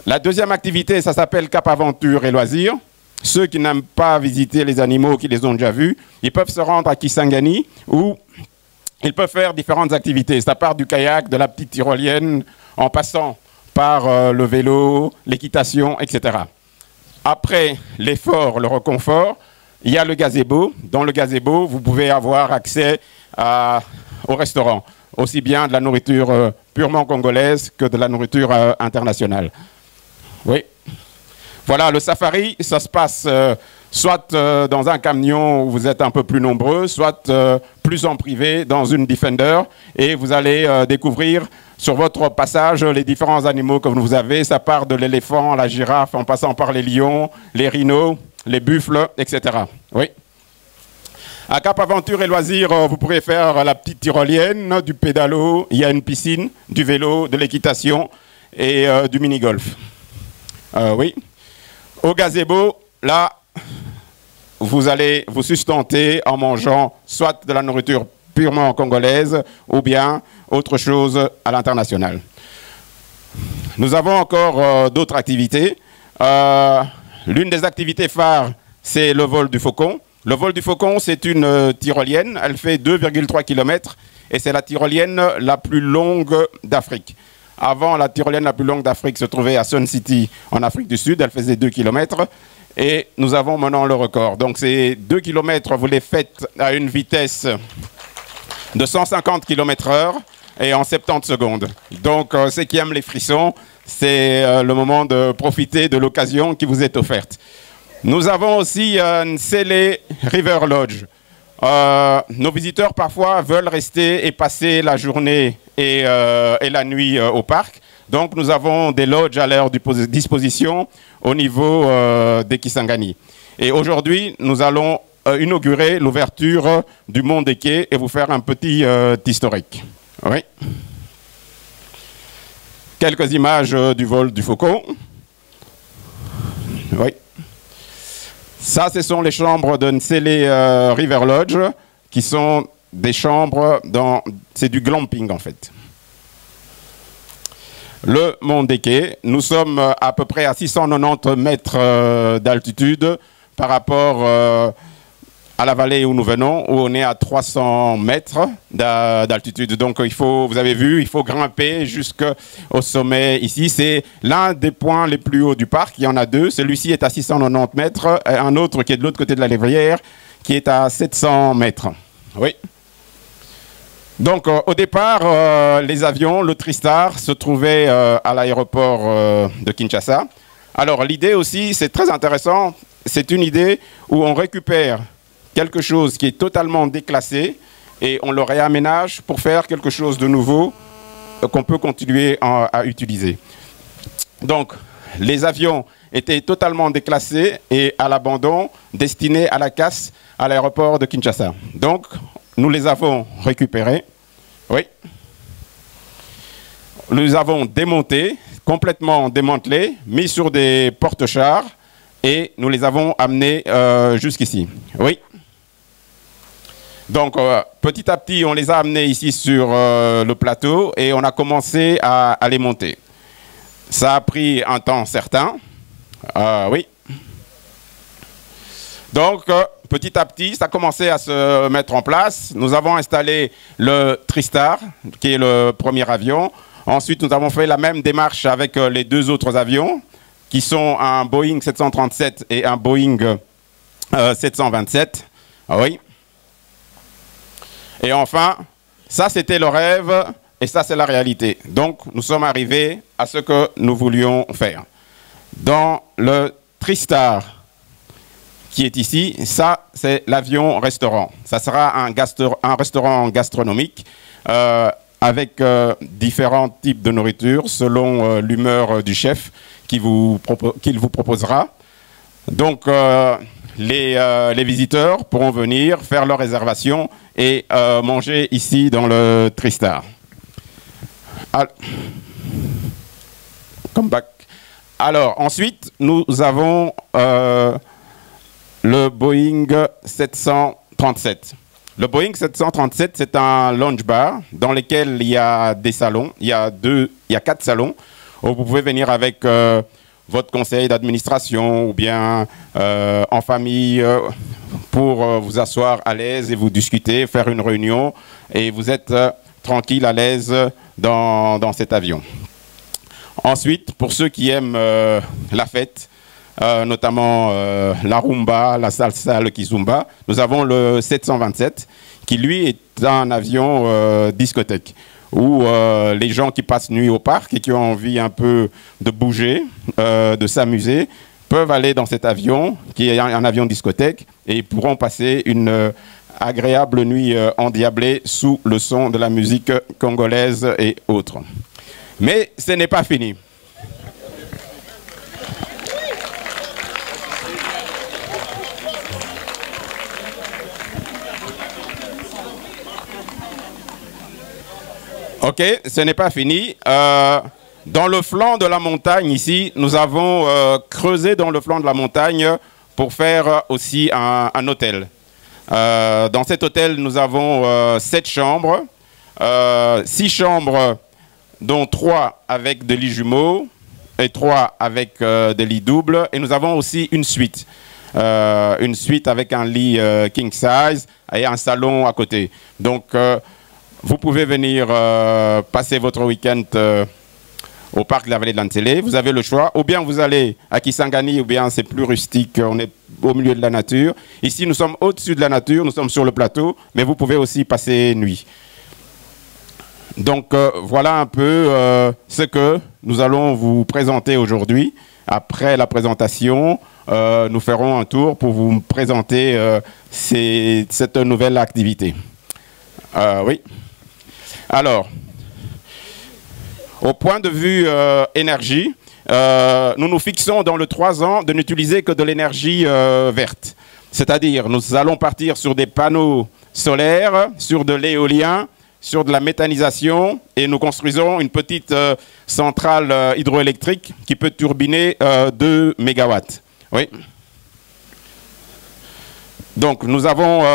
La deuxième activité, ça s'appelle Cap Aventure et Loisirs. Ceux qui n'aiment pas visiter les animaux, qui les ont déjà vus, ils peuvent se rendre à Kisangani, où ils peuvent faire différentes activités. Ça part du kayak, de la petite tyrolienne, en passant par le vélo, l'équitation, etc. Après l'effort, le reconfort, il y a le gazebo. Dans le gazebo, vous pouvez avoir accès au restaurant, aussi bien de la nourriture purement congolaise que de la nourriture internationale. Oui. Voilà, le safari, ça se passe soit dans un camion où vous êtes un peu plus nombreux, soit plus en privé dans une Defender, et vous allez découvrir sur votre passage les différents animaux que vous avez. Ça part de l'éléphant, la girafe, en passant par les lions, les rhinos, les buffles, etc. Oui. À Cap Aventure et Loisirs, vous pourrez faire la petite tyrolienne, du pédalo, il y a une piscine, du vélo, de l'équitation et du mini-golf. Oui. Au gazebo, là, vous allez vous sustenter en mangeant soit de la nourriture purement congolaise ou bien autre chose à l'international. Nous avons encore d'autres activités. L'une des activités phares, c'est le vol du faucon. Le vol du faucon, c'est une tyrolienne. Elle fait 2,3 km et c'est la tyrolienne la plus longue d'Afrique. Avant, la tyrolienne la plus longue d'Afrique se trouvait à Sun City, en Afrique du Sud. Elle faisait 2 km. Et nous avons maintenant le record. Donc ces 2 km, vous les faites à une vitesse de 150 km/h et en 70 secondes. Donc ceux qui aiment les frissons, c'est le moment de profiter de l'occasion qui vous est offerte. Nous avons aussi Nsele River Lodge. Nos visiteurs parfois veulent rester et passer la journée et la nuit au parc. Donc nous avons des lodges à leur disposition au niveau des Kisangani. Et aujourd'hui, nous allons inaugurer l'ouverture du Mont des Quais et vous faire un petit historique. Oui. quelques images du vol du Faucon. Oui. Ça, ce sont les chambres de Nsele River Lodge, qui sont des chambres c'est du glamping en fait. Le Mont Deke, nous sommes à peu près à 690 mètres d'altitude par rapport à la vallée où nous venons, où on est à 300 mètres d'altitude. Donc vous avez vu, il faut grimper jusqu'au sommet ici. C'est l'un des points les plus hauts du parc. Il y en a deux. Celui-ci est à 690 mètres, et un autre qui est de l'autre côté de la rivière, qui est à 700 mètres. Oui. Donc au départ, les avions, le Tristar, se trouvaient à l'aéroport de Kinshasa. Alors l'idée aussi, c'est très intéressant, c'est une idée où on récupère quelque chose qui est totalement déclassé et on le réaménage pour faire quelque chose de nouveau qu'on peut continuer à utiliser. Donc, les avions étaient totalement déclassés et à l'abandon, destinés à la casse à l'aéroport de Kinshasa. Donc, nous les avons récupérés. Oui. Nous les avons démontés, complètement démantelés, mis sur des porte-chars et nous les avons amenés jusqu'ici. Oui. Donc, petit à petit, on les a amenés ici sur le plateau et on a commencé à les monter. Ça a pris un temps certain. Oui. Donc, petit à petit, ça a commencé à se mettre en place. Nous avons installé le Tristar, qui est le premier avion. Ensuite, nous avons fait la même démarche avec les deux autres avions, qui sont un Boeing 737 et un Boeing 727. Oui. Et enfin, ça c'était le rêve et ça c'est la réalité. Donc nous sommes arrivés à ce que nous voulions faire. Dans le Tristar qui est ici, ça c'est l'avion restaurant. Ça sera un restaurant gastronomique avec différents types de nourriture selon l'humeur du chef qu'il vous proposera. Donc les visiteurs pourront venir faire leur réservation et manger ici dans le Tristar. Come back. Alors, ensuite, nous avons le Boeing 737. Le Boeing 737, c'est un lounge bar dans lequel il y a des salons. Il y a 4 salons où vous pouvez venir avec votre conseil d'administration ou bien en famille pour vous asseoir à l'aise et vous discuter, faire une réunion et vous êtes tranquille, à l'aise dans cet avion. Ensuite, pour ceux qui aiment la fête, notamment la rumba, la salsa, le kizumba, nous avons le 727 qui lui est un avion discothèque où les gens qui passent nuit au parc et qui ont envie un peu de bouger, de s'amuser, peuvent aller dans cet avion, qui est un avion discothèque, et ils pourront passer une agréable nuit endiablée sous le son de la musique congolaise et autres. Mais ce n'est pas fini. Ok, ce n'est pas fini. Dans le flanc de la montagne ici, nous avons creusé dans le flanc de la montagne pour faire aussi un hôtel. Dans cet hôtel, nous avons 7 chambres, 6 chambres dont 3 avec des lits jumeaux et 3 avec des lits doubles. Et nous avons aussi une suite avec un lit king size et un salon à côté. Donc, vous pouvez venir passer votre week-end au parc de la vallée de l'Ansele. Vous avez le choix. Ou bien vous allez à Kisangani, ou bien c'est plus rustique, on est au milieu de la nature. Ici, nous sommes au-dessus de la nature, nous sommes sur le plateau, mais vous pouvez aussi passer nuit. Donc voilà un peu ce que nous allons vous présenter aujourd'hui. Après la présentation, nous ferons un tour pour vous présenter cette nouvelle activité. Oui. Alors, au point de vue énergie, nous nous fixons dans le 3 ans de n'utiliser que de l'énergie verte. C'est-à-dire, nous allons partir sur des panneaux solaires, sur de l'éolien, sur de la méthanisation et nous construisons une petite centrale hydroélectrique qui peut turbiner 2 MW. Oui. Donc nous avons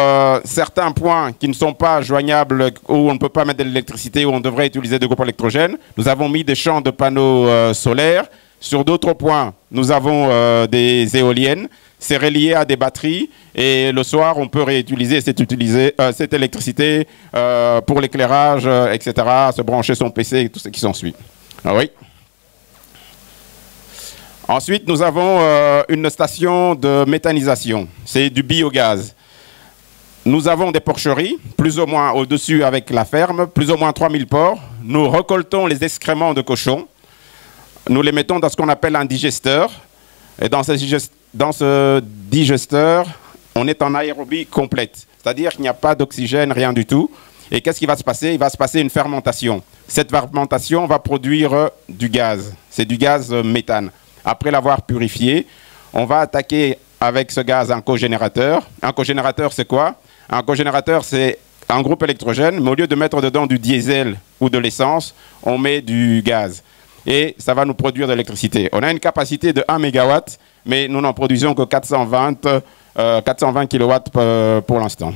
certains points qui ne sont pas joignables, où on ne peut pas mettre de l'électricité, où on devrait utiliser des groupes électrogènes. Nous avons mis des champs de panneaux solaires. Sur d'autres points, nous avons des éoliennes. C'est relié à des batteries et le soir, on peut réutiliser cette électricité pour l'éclairage, etc., se brancher son PC et tout ce qui s'ensuit. Ah oui. Ensuite, nous avons une station de méthanisation. C'est du biogaz. Nous avons des porcheries, plus ou moins au-dessus avec la ferme, plus ou moins 3000 porcs. Nous récoltons les excréments de cochons. Nous les mettons dans ce qu'on appelle un digesteur. Et dans ce digesteur, on est en aérobie complète. C'est-à-dire qu'il n'y a pas d'oxygène, rien du tout. Et qu'est-ce qui va se passer? Il va se passer une fermentation. Cette fermentation va produire du gaz. C'est du gaz méthane. Après l'avoir purifié, on va attaquer avec ce gaz un cogénérateur. Un cogénérateur, c'est quoi? Un cogénérateur, c'est un groupe électrogène, mais au lieu de mettre dedans du diesel ou de l'essence, on met du gaz. Et ça va nous produire de l'électricité. On a une capacité de 1 MW, mais nous n'en produisons que 420 kW pour l'instant.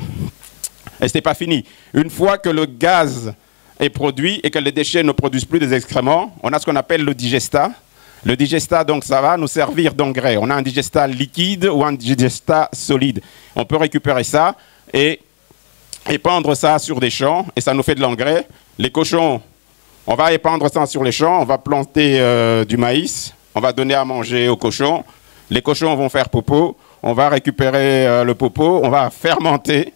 Et ce n'est pas fini. Une fois que le gaz est produit et que les déchets ne produisent plus des excréments, on a ce qu'on appelle le digestat. Le digestat, donc, ça va nous servir d'engrais. On a un digestat liquide ou un digestat solide. On peut récupérer ça et épandre ça sur des champs et ça nous fait de l'engrais. Les cochons, on va épandre ça sur les champs, on va planter du maïs, on va donner à manger aux cochons. Les cochons vont faire popo, on va récupérer le popo, on va fermenter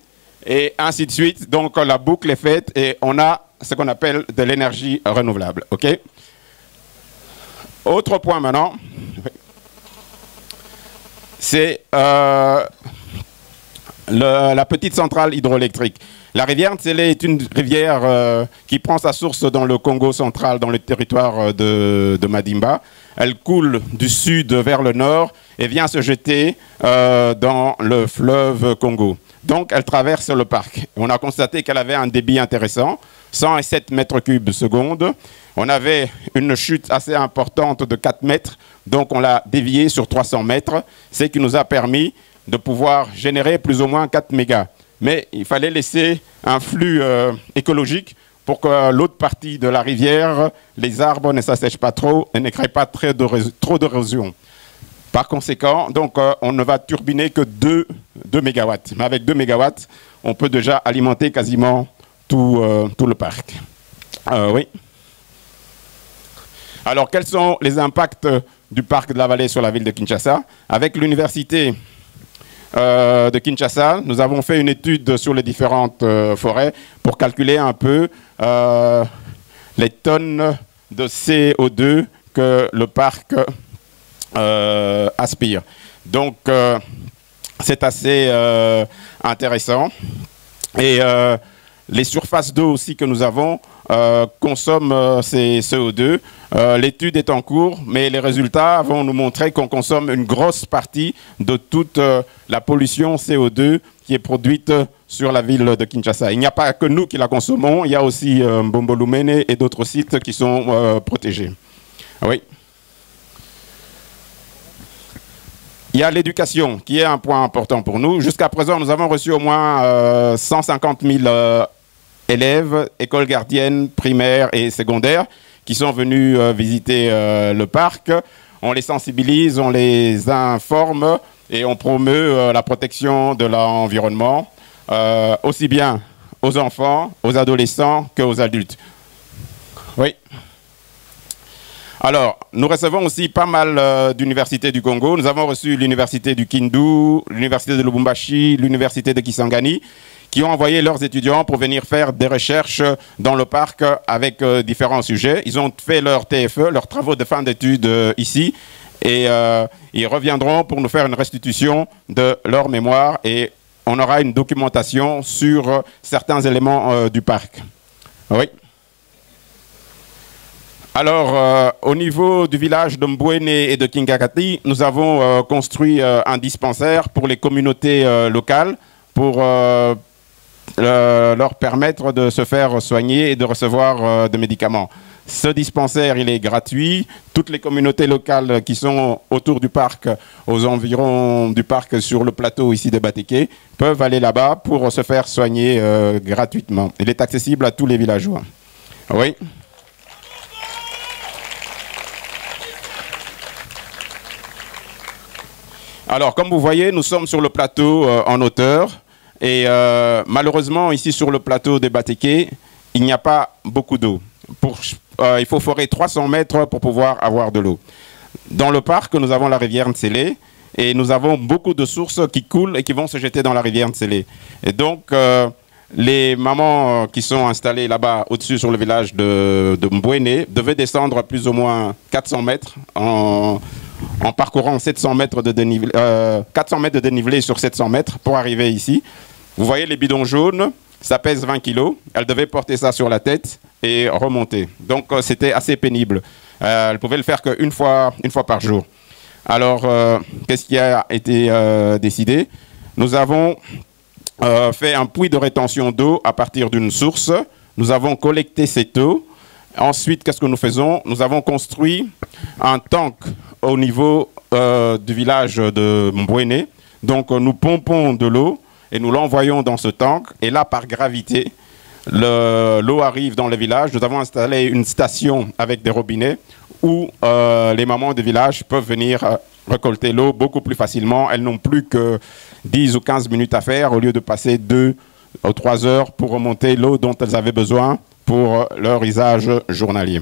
et ainsi de suite. Donc, la boucle est faite et on a ce qu'on appelle de l'énergie renouvelable. OK ? Autre point maintenant, c'est la petite centrale hydroélectrique. La rivière Ntsélé est une rivière qui prend sa source dans le Congo central, dans le territoire de Madimba. Elle coule du sud vers le nord et vient se jeter dans le fleuve Congo. Donc elle traverse le parc. On a constaté qu'elle avait un débit intéressant, 107 mètres cubes seconde. On avait une chute assez importante de 4 mètres, donc on l'a déviée sur 300 mètres, ce qui nous a permis de pouvoir générer plus ou moins 4 mégas. Mais il fallait laisser un flux écologique pour que l'autre partie de la rivière, les arbres ne s'assèchent pas trop et ne créent pas trop d'érosion. Par conséquent, donc, on ne va turbiner que 2 mégawatts. Mais avec 2 mégawatts, on peut déjà alimenter quasiment tout le parc. Oui. Alors, quels sont les impacts du parc de la Vallée sur la ville de Kinshasa? Avec l'université de Kinshasa, nous avons fait une étude sur les différentes forêts pour calculer un peu les tonnes de CO2 que le parc aspire. Donc, c'est assez intéressant. Et les surfaces d'eau aussi que nous avons consomment ces CO2. L'étude est en cours, mais les résultats vont nous montrer qu'on consomme une grosse partie de toute la pollution CO2 qui est produite sur la ville de Kinshasa. Il n'y a pas que nous qui la consommons, il y a aussi Mbombolumene et d'autres sites qui sont protégés. Oui. Il y a l'éducation qui est un point important pour nous. Jusqu'à présent, nous avons reçu au moins 150 000 élèves, écoles gardiennes, primaires et secondaires, qui sont venus visiter le parc. On les sensibilise, on les informe et on promeut la protection de l'environnement, aussi bien aux enfants, aux adolescents qu'aux adultes. Oui. Alors, nous recevons aussi pas mal d'universités du Congo. Nous avons reçu l'université du Kindu, l'université de Lubumbashi, l'université de Kisangani, qui ont envoyé leurs étudiants pour venir faire des recherches dans le parc avec différents sujets. Ils ont fait leur TFE, leurs travaux de fin d'études ici, et ils reviendront pour nous faire une restitution de leur mémoire et on aura une documentation sur certains éléments du parc. Oui. Alors, au niveau du village de Mbouene et de Kingakati, nous avons construit un dispensaire pour les communautés locales pour leur permettre de se faire soigner et de recevoir des médicaments. Ce dispensaire, il est gratuit. Toutes les communautés locales qui sont autour du parc, aux environs du parc sur le plateau ici de Batéké, peuvent aller là-bas pour se faire soigner gratuitement. Il est accessible à tous les villageois. Oui. Alors, comme vous voyez, nous sommes sur le plateau en hauteur. Et malheureusement, ici sur le plateau de Batéké, il n'y a pas beaucoup d'eau. Il faut forer 300 mètres pour pouvoir avoir de l'eau. Dans le parc, nous avons la rivière Ntsélé et nous avons beaucoup de sources qui coulent et qui vont se jeter dans la rivière Ntsélé. Et donc, les mamans qui sont installées là-bas au-dessus sur le village de Mbouéné devaient descendre plus ou moins 400 mètres en parcourant 700 mètres de dénivelé, 400 mètres de dénivelé sur 700 mètres pour arriver ici. Vous voyez les bidons jaunes, ça pèse 20 kilos. Elles devaient porter ça sur la tête et remonter. Donc c'était assez pénible. Elles pouvaient le faire qu'une fois par jour. Alors, qu'est-ce qui a été décidé? Nous avons fait un puits de rétention d'eau à partir d'une source. Nous avons collecté cette eau. Ensuite, qu'est-ce que nous faisons? Nous avons construit un tank au niveau du village de Mbouéné. Donc, nous pompons de l'eau et nous l'envoyons dans ce tank. Et là, par gravité, l'eau arrive dans le village. Nous avons installé une station avec des robinets où les mamans du village peuvent venir récolter l'eau beaucoup plus facilement. Elles n'ont plus que 10 ou 15 minutes à faire au lieu de passer 2 ou 3 heures pour remonter l'eau dont elles avaient besoin pour leur usage journalier.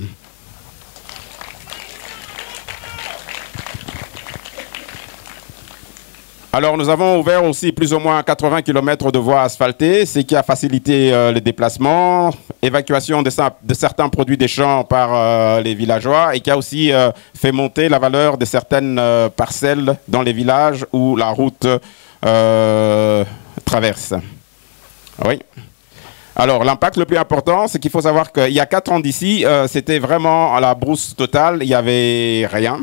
Alors nous avons ouvert aussi plus ou moins 80 km de voies asphaltées, ce qui a facilité les déplacements, évacuation de certains produits des champs par les villageois et qui a aussi fait monter la valeur de certaines parcelles dans les villages où la route traverse. Oui. Alors l'impact le plus important, c'est qu'il faut savoir qu'il y a 4 ans d'ici, c'était vraiment à la brousse totale, il n'y avait rien.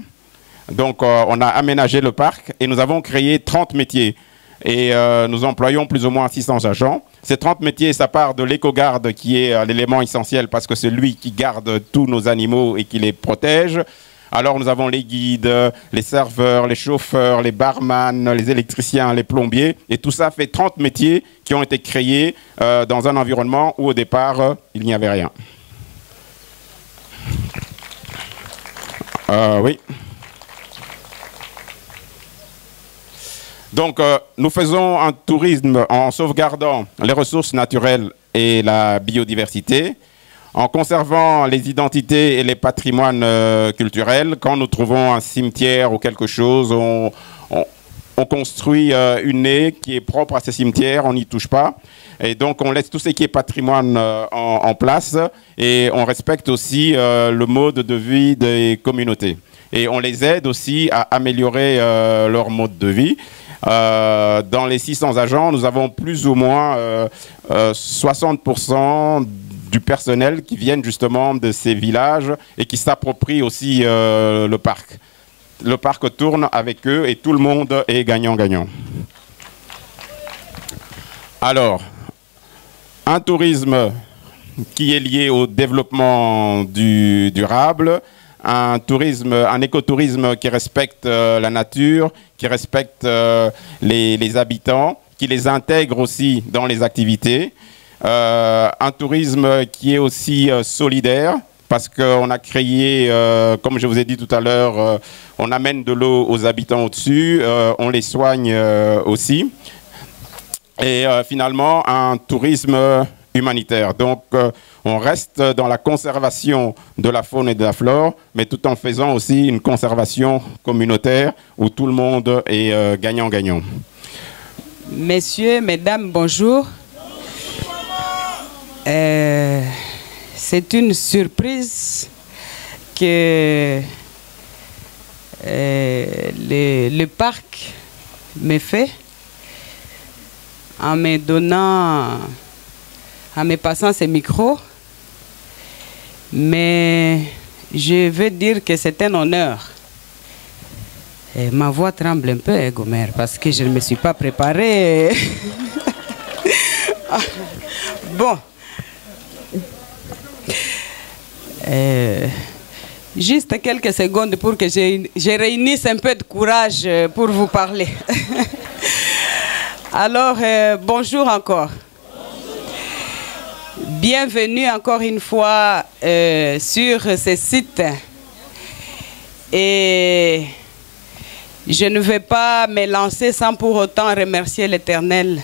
Donc, on a aménagé le parc et nous avons créé 30 métiers. Et nous employons plus ou moins 600 agents. Ces 30 métiers, ça part de l'éco-garde qui est l'élément essentiel parce que c'est lui qui garde tous nos animaux et qui les protège. Alors, nous avons les guides, les serveurs, les chauffeurs, les barman, les électriciens, les plombiers. Et tout ça fait 30 métiers qui ont été créés dans un environnement où au départ, il n'y avait rien. Oui. Donc, nous faisons un tourisme en sauvegardant les ressources naturelles et la biodiversité, en conservant les identités et les patrimoines culturels. Quand nous trouvons un cimetière ou quelque chose, on construit une haie qui est propre à ce cimetière, on n'y touche pas. Et donc, on laisse tout ce qui est patrimoine en place et on respecte aussi le mode de vie des communautés. Et on les aide aussi à améliorer leur mode de vie. Dans les 600 agents, nous avons plus ou moins 60% du personnel qui viennent justement de ces villages et qui s'approprient aussi le parc. Le parc tourne avec eux et tout le monde est gagnant-gagnant. Alors, un tourisme qui est lié au développement durable, un écotourisme qui respecte la nature, qui respecte les habitants, qui les intègre aussi dans les activités. Un tourisme qui est aussi solidaire, parce qu'on a créé, comme je vous ai dit tout à l'heure, on amène de l'eau aux habitants au-dessus, on les soigne aussi. Et finalement, un tourisme humanitaire. Donc, on reste dans la conservation de la faune et de la flore, mais tout en faisant aussi une conservation communautaire où tout le monde est gagnant-gagnant. Messieurs, mesdames, bonjour. C'est une surprise que le parc me fait en me donnant, en me passant ce micro. Mais je veux dire que c'est un honneur. Et ma voix tremble un peu, Gomer, parce que je ne me suis pas préparée. Bon. Juste quelques secondes pour que je réunisse un peu de courage pour vous parler. Alors, bonjour encore. Bienvenue encore une fois sur ce site. Et je ne vais pas me lancer sans pour autant remercier l'Éternel,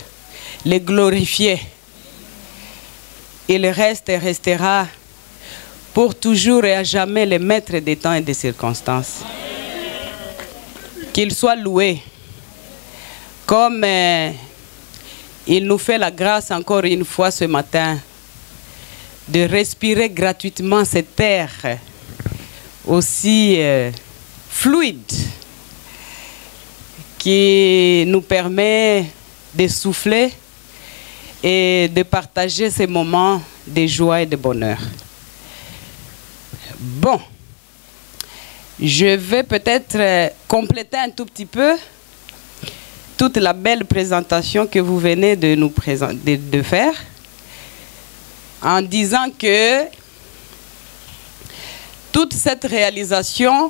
le glorifier. Il reste et restera pour toujours et à jamais le maître des temps et des circonstances. Qu'il soit loué, comme il nous fait la grâce encore une fois ce matin de respirer gratuitement cet air aussi fluide qui nous permet de souffler et de partager ces moments de joie et de bonheur. Bon, je vais peut-être compléter un tout petit peu toute la belle présentation que vous venez de nous de faire en disant que toute cette réalisation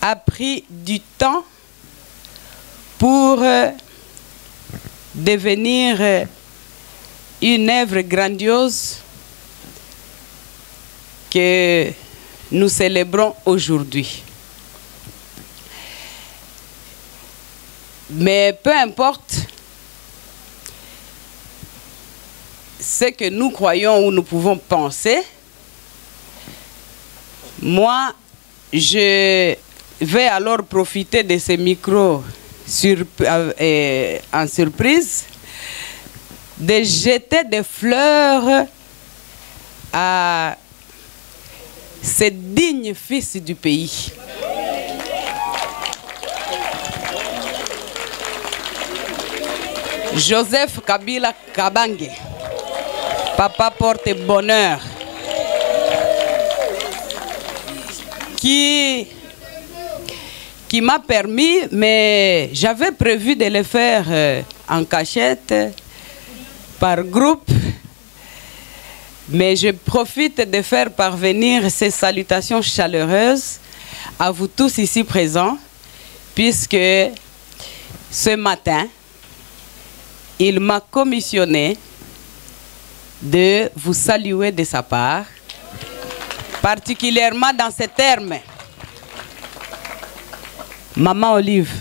a pris du temps pour devenir une œuvre grandiose que nous célébrons aujourd'hui. Mais peu importe ce que nous croyons ou nous pouvons penser, moi, je vais alors profiter de ces micros en surprise, de jeter des fleurs à ce digne fils du pays. Joseph Kabila Kabange, papa porte bonheur, qui m'a permis, mais j'avais prévu de le faire en cachette, par groupe, mais je profite de faire parvenir ces salutations chaleureuses à vous tous ici présents, puisque ce matin, il m'a commissionné de vous saluer de sa part, particulièrement dans ces termes. Maman Olive,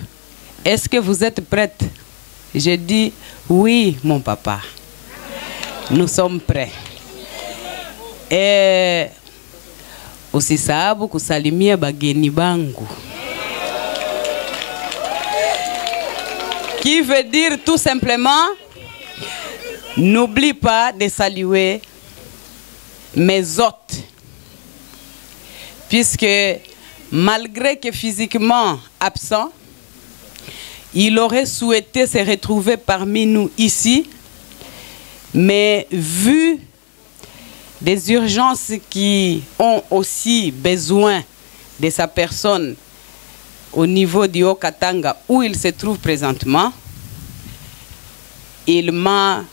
est-ce que vous êtes prête? J'ai dit, oui, mon papa. Nous sommes prêts. Et usisahau kusalimia bageni bangu. Qui veut dire tout simplement, n'oublie pas de saluer mes hôtes. Puisque malgré que physiquement absent, il aurait souhaité se retrouver parmi nous ici, mais vu des urgences qui ont aussi besoin de sa personne au niveau du Haut-Katanga où il se trouve présentement, il m'a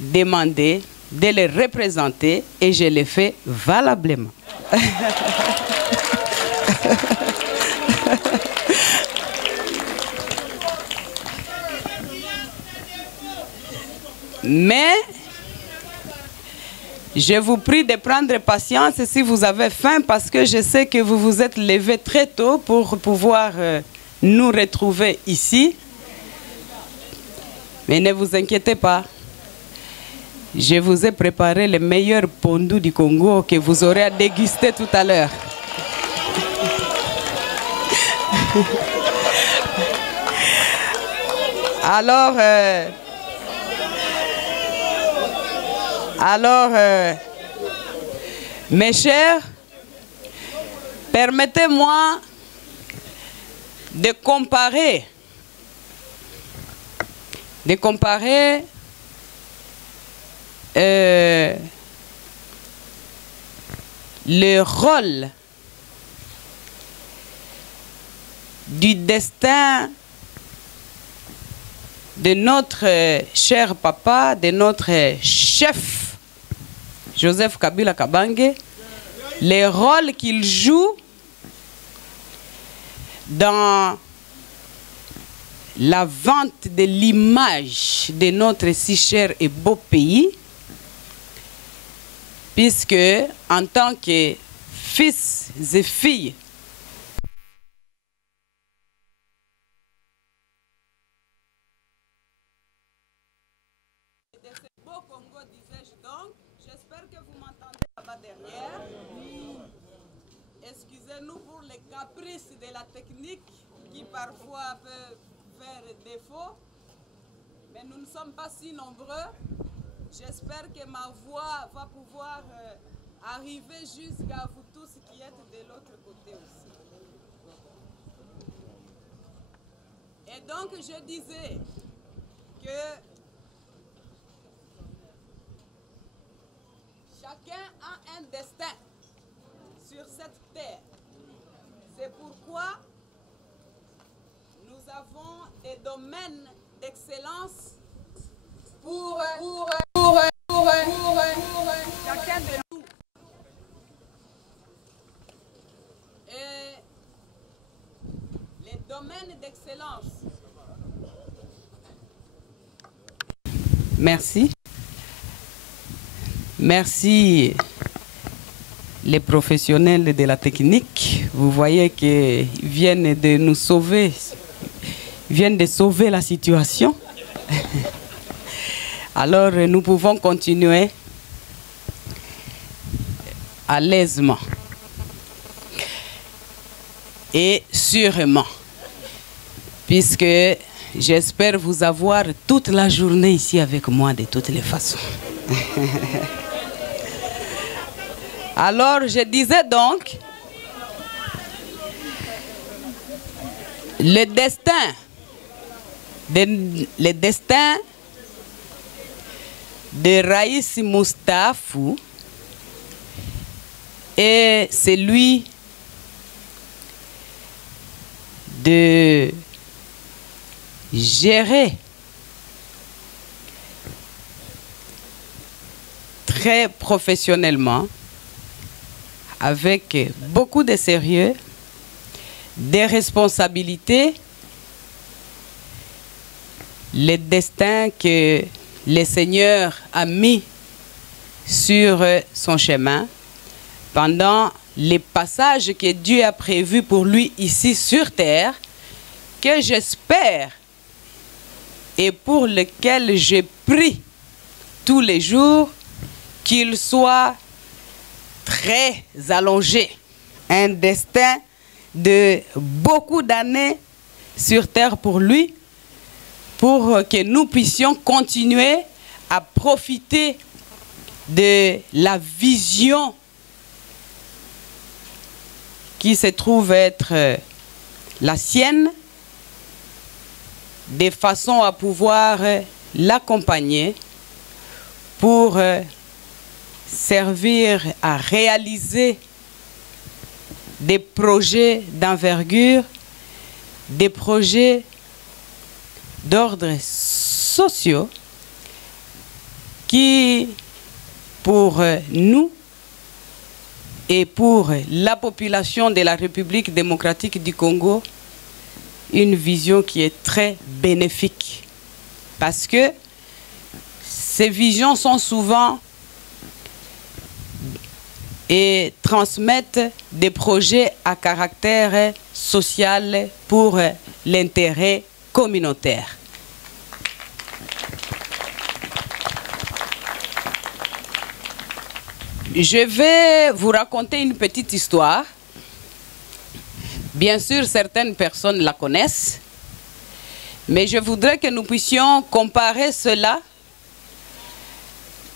demandé de le représenter et je l'ai fait valablement. Mais je vous prie de prendre patience si vous avez faim, parce que je sais que vous vous êtes levé très tôt pour pouvoir nous retrouver ici. Mais ne vous inquiétez pas. Je vous ai préparé le meilleur pondu du Congo que vous aurez à déguster tout à l'heure. Alors, mes chers, permettez-moi de comparer le rôle du destin de notre cher papa, de notre chef Joseph Kabila Kabange, les rôles qu'il joue dans la vente de l'image de notre si cher et beau pays, puisque en tant que fils et filles excusez-nous pour les caprices de la technique qui parfois peuvent faire défaut, mais nous ne sommes pas si nombreux. J'espère que ma voix va pouvoir arriver jusqu'à vous tous qui êtes de l'autre côté aussi. Et donc je disais que chacun a un destin sur cette terre. C'est pourquoi nous avons des domaines d'excellence pour chacun de nous. Et les domaines d'excellence. Merci. Merci les professionnels de la technique. Vous voyez qu'ils viennent de nous sauver, viennent de sauver la situation. Alors nous pouvons continuer à l'aisement et sûrement, puisque j'espère vous avoir toute la journée ici avec moi de toutes les façons. Alors je disais donc, le destin de Raïs Moustafou est celui de gérer très professionnellement, avec beaucoup de sérieux, des responsabilités, le destin que le Seigneur a mis sur son chemin pendant les passages que Dieu a prévus pour lui ici sur terre, que j'espère et pour lequel je prie tous les jours qu'il soit très allongé. Un destin de beaucoup d'années sur terre pour lui, pour que nous puissions continuer à profiter de la vision qui se trouve être la sienne, de façon à pouvoir l'accompagner pour servir à réaliser des projets d'envergure, des projets d'ordre sociaux qui, pour nous et pour la population de la République démocratique du Congo, une vision qui est très bénéfique. Parce que ces visions sont souvent et transmettent des projets à caractère social pour l'intérêt communautaire. Je vais vous raconter une petite histoire. Bien sûr, certaines personnes la connaissent, mais je voudrais que nous puissions comparer cela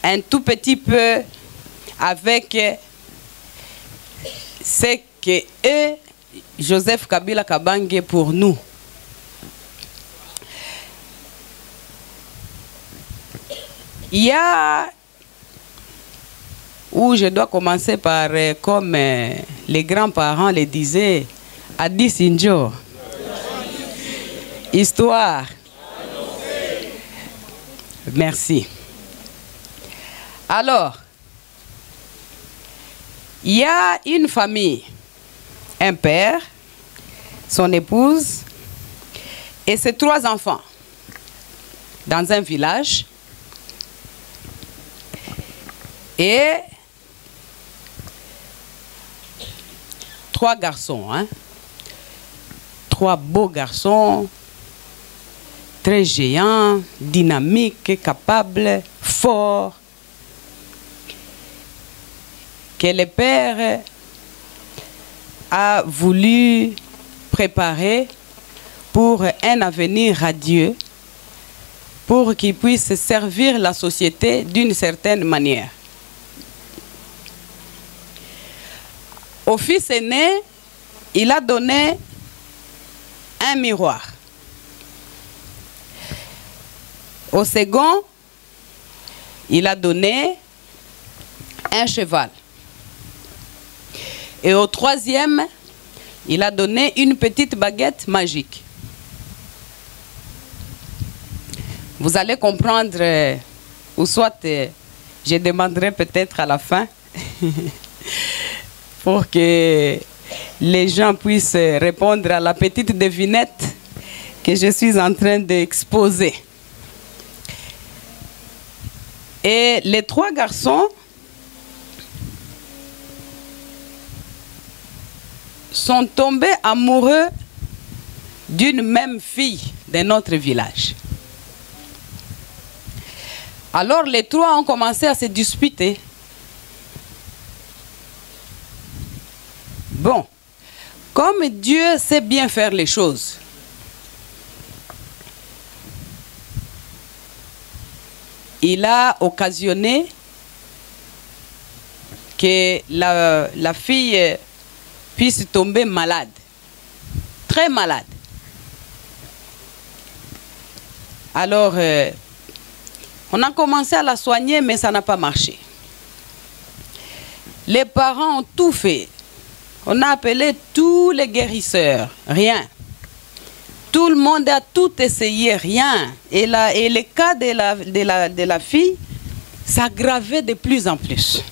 un tout petit peu avec ce que est Joseph Kabila Kabange pour nous. Il y a, où je dois commencer par, comme les grands-parents le disaient, Adi Sinjo, histoire, Merci. Alors, il y a une famille, un père, son épouse et ses 3 enfants dans un village. Et 3 garçons, hein? 3 beaux garçons, très géants, dynamiques, capables, forts, que le père a voulu préparer pour un avenir radieux, pour qu'ils puissent servir la société d'une certaine manière. Au fils aîné, il a donné un miroir. Au second, il a donné un cheval. Et au troisième, il a donné une petite baguette magique. Vous allez comprendre, ou soit je demanderai peut-être à la fin, pour que les gens puissent répondre à la petite devinette que je suis en train d'exposer. Et les 3 garçons sont tombés amoureux d'une même fille de notre village. Alors les 3 ont commencé à se disputer. Bon, comme Dieu sait bien faire les choses, il a occasionné que la fille puisse tomber malade, très malade. Alors, on a commencé à la soigner, mais ça n'a pas marché. Les parents ont tout fait. On a appelé tous les guérisseurs, rien. Tout le monde a tout essayé, rien. Et le cas de la fille s'aggravait de plus en plus.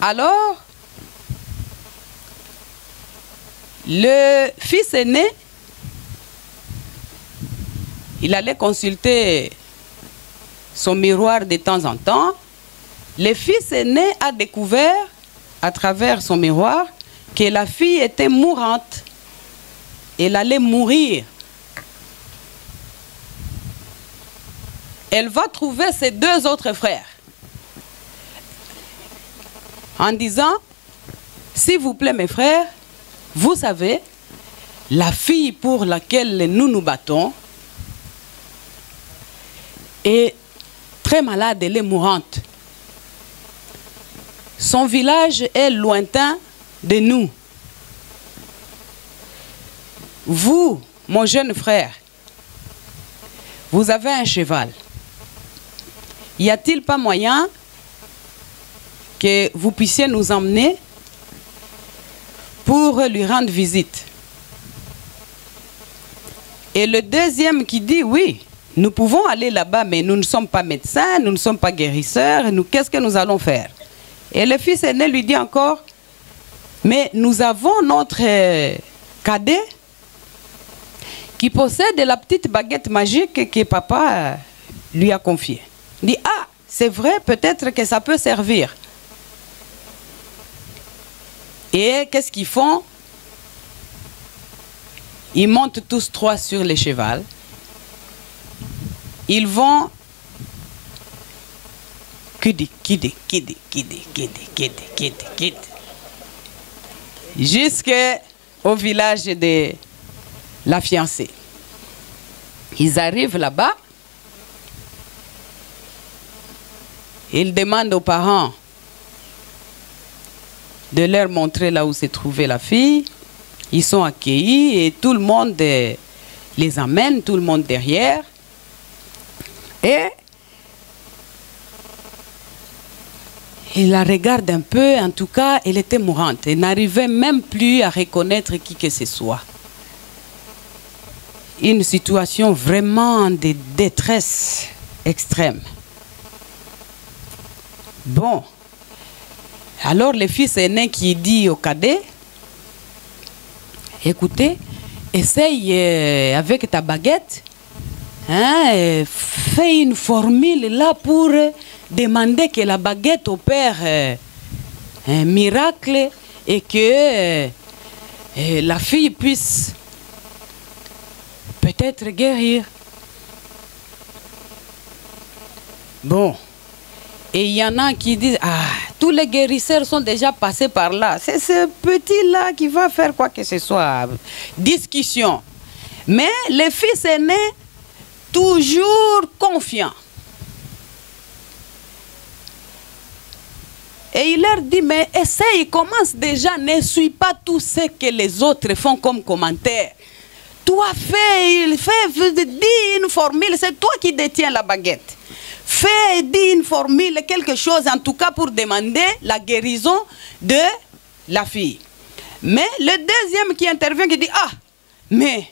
Alors, le fils aîné, il allait consulter son miroir de temps en temps. Le fils aîné a découvert, à travers son miroir, que la fille était mourante. Elle allait mourir. Elle va trouver ses 2 autres frères en disant, s'il vous plaît mes frères, vous savez, la fille pour laquelle nous nous battons est très malade, elle est mourante. Son village est lointain de nous. Vous, mon jeune frère, vous avez un cheval. Y a-t-il pas moyen que vous puissiez nous emmener pour lui rendre visite? Et le deuxième qui dit oui, nous pouvons aller là-bas, mais nous ne sommes pas médecins, nous ne sommes pas guérisseurs, qu'est-ce que nous allons faire? Et le fils aîné lui dit encore, mais nous avons notre cadet qui possède la petite baguette magique que papa lui a confiée. Il dit, ah, c'est vrai, peut-être que ça peut servir. Et qu'est-ce qu'ils font? Ils montent tous 3 sur le cheval. Ils vont jusqu'au village de la fiancée. Ils arrivent là-bas. Ils demandent aux parents de leur montrer là où se trouvait la fille. Ils sont accueillis et tout le monde les amène, tout le monde derrière. Et il la regarde un peu, en tout cas, elle était mourante. Elle n'arrivait même plus à reconnaître qui que ce soit. une situation vraiment de détresse extrême. Bon, alors le fils aîné qui dit au cadet, écoutez, essaye avec ta baguette, hein, fais une formule là pour demander que la baguette opère un miracle et que la fille puisse peut-être guérir. Bon. Et il y en a qui disent, ah, tous les guérisseurs sont déjà passés par là. C'est ce petit-là qui va faire quoi que ce soit. Discussion. Mais le fils aîné, toujours confiant. Et il leur dit, mais essaye, commence déjà, ne suis pas tout ce que les autres font comme commentaire. Toi, dis une formule, c'est toi qui détiens la baguette. Fais, dis une formule, quelque chose, en tout cas pour demander la guérison de la fille. Mais le deuxième qui intervient, qui dit, ah, mais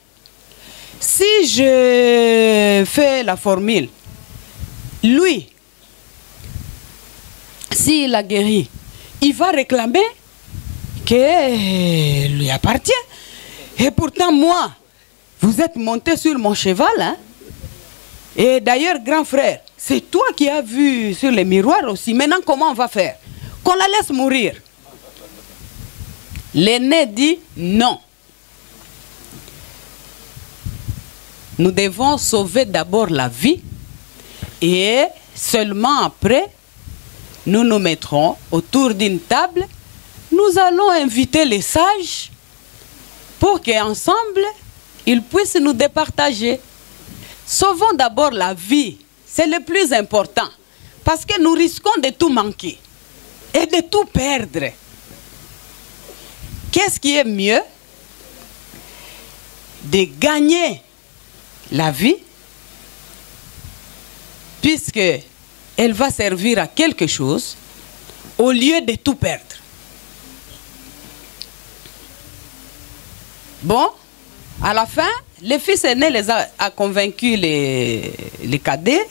si je fais la formule, lui, s'il a guéri, il va réclamer que lui appartient. Et pourtant, moi, vous êtes monté sur mon cheval, hein? Et d'ailleurs, grand frère, c'est toi qui as vu sur les miroirs aussi. Maintenant, comment on va faire? Qu'on la laisse mourir. L'aîné dit non. Nous devons sauver d'abord la vie et seulement après, nous nous mettrons autour d'une table. Nous allons inviter les sages pour qu'ensemble, ils puissent nous départager. Sauvons d'abord la vie. C'est le plus important. Parce que nous risquons de tout manquer et de tout perdre. Qu'est-ce qui est mieux? De gagner la vie, puisque elle va servir à quelque chose, au lieu de tout perdre. Bon, à la fin, le fils aîné a convaincu les cadets,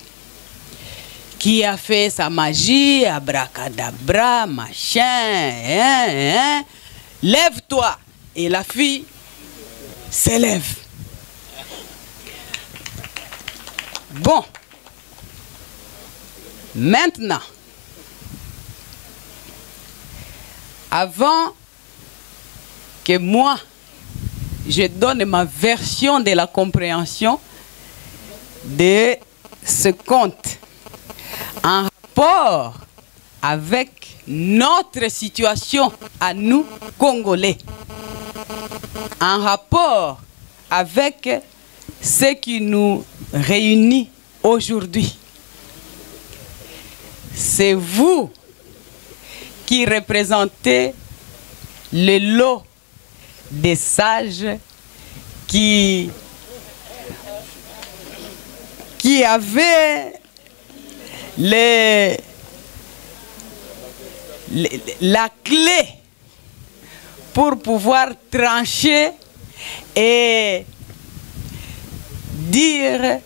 qui a fait sa magie, abracadabra, machin, lève-toi. Et la fille s'élève. Bon. Maintenant, avant que moi, je donne ma version de la compréhension de ce conte en rapport avec notre situation à nous, Congolais, en rapport avec ce qui nous réunit aujourd'hui. C'est vous qui représentez le lot des sages qui avaient la clé pour pouvoir trancher et dire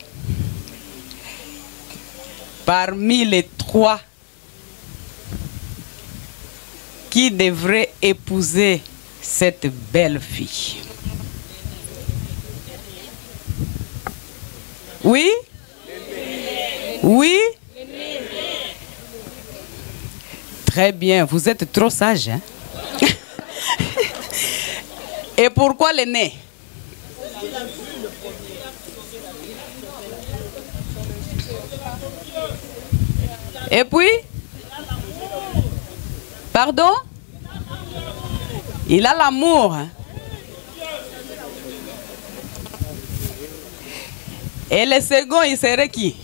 parmi les trois qui devrait épouser cette belle fille. Oui? Oui? Très bien, vous êtes trop sage, hein? Et pourquoi l'aîné? Et puis? Pardon? Il a l'amour. Et le second, il serait qui?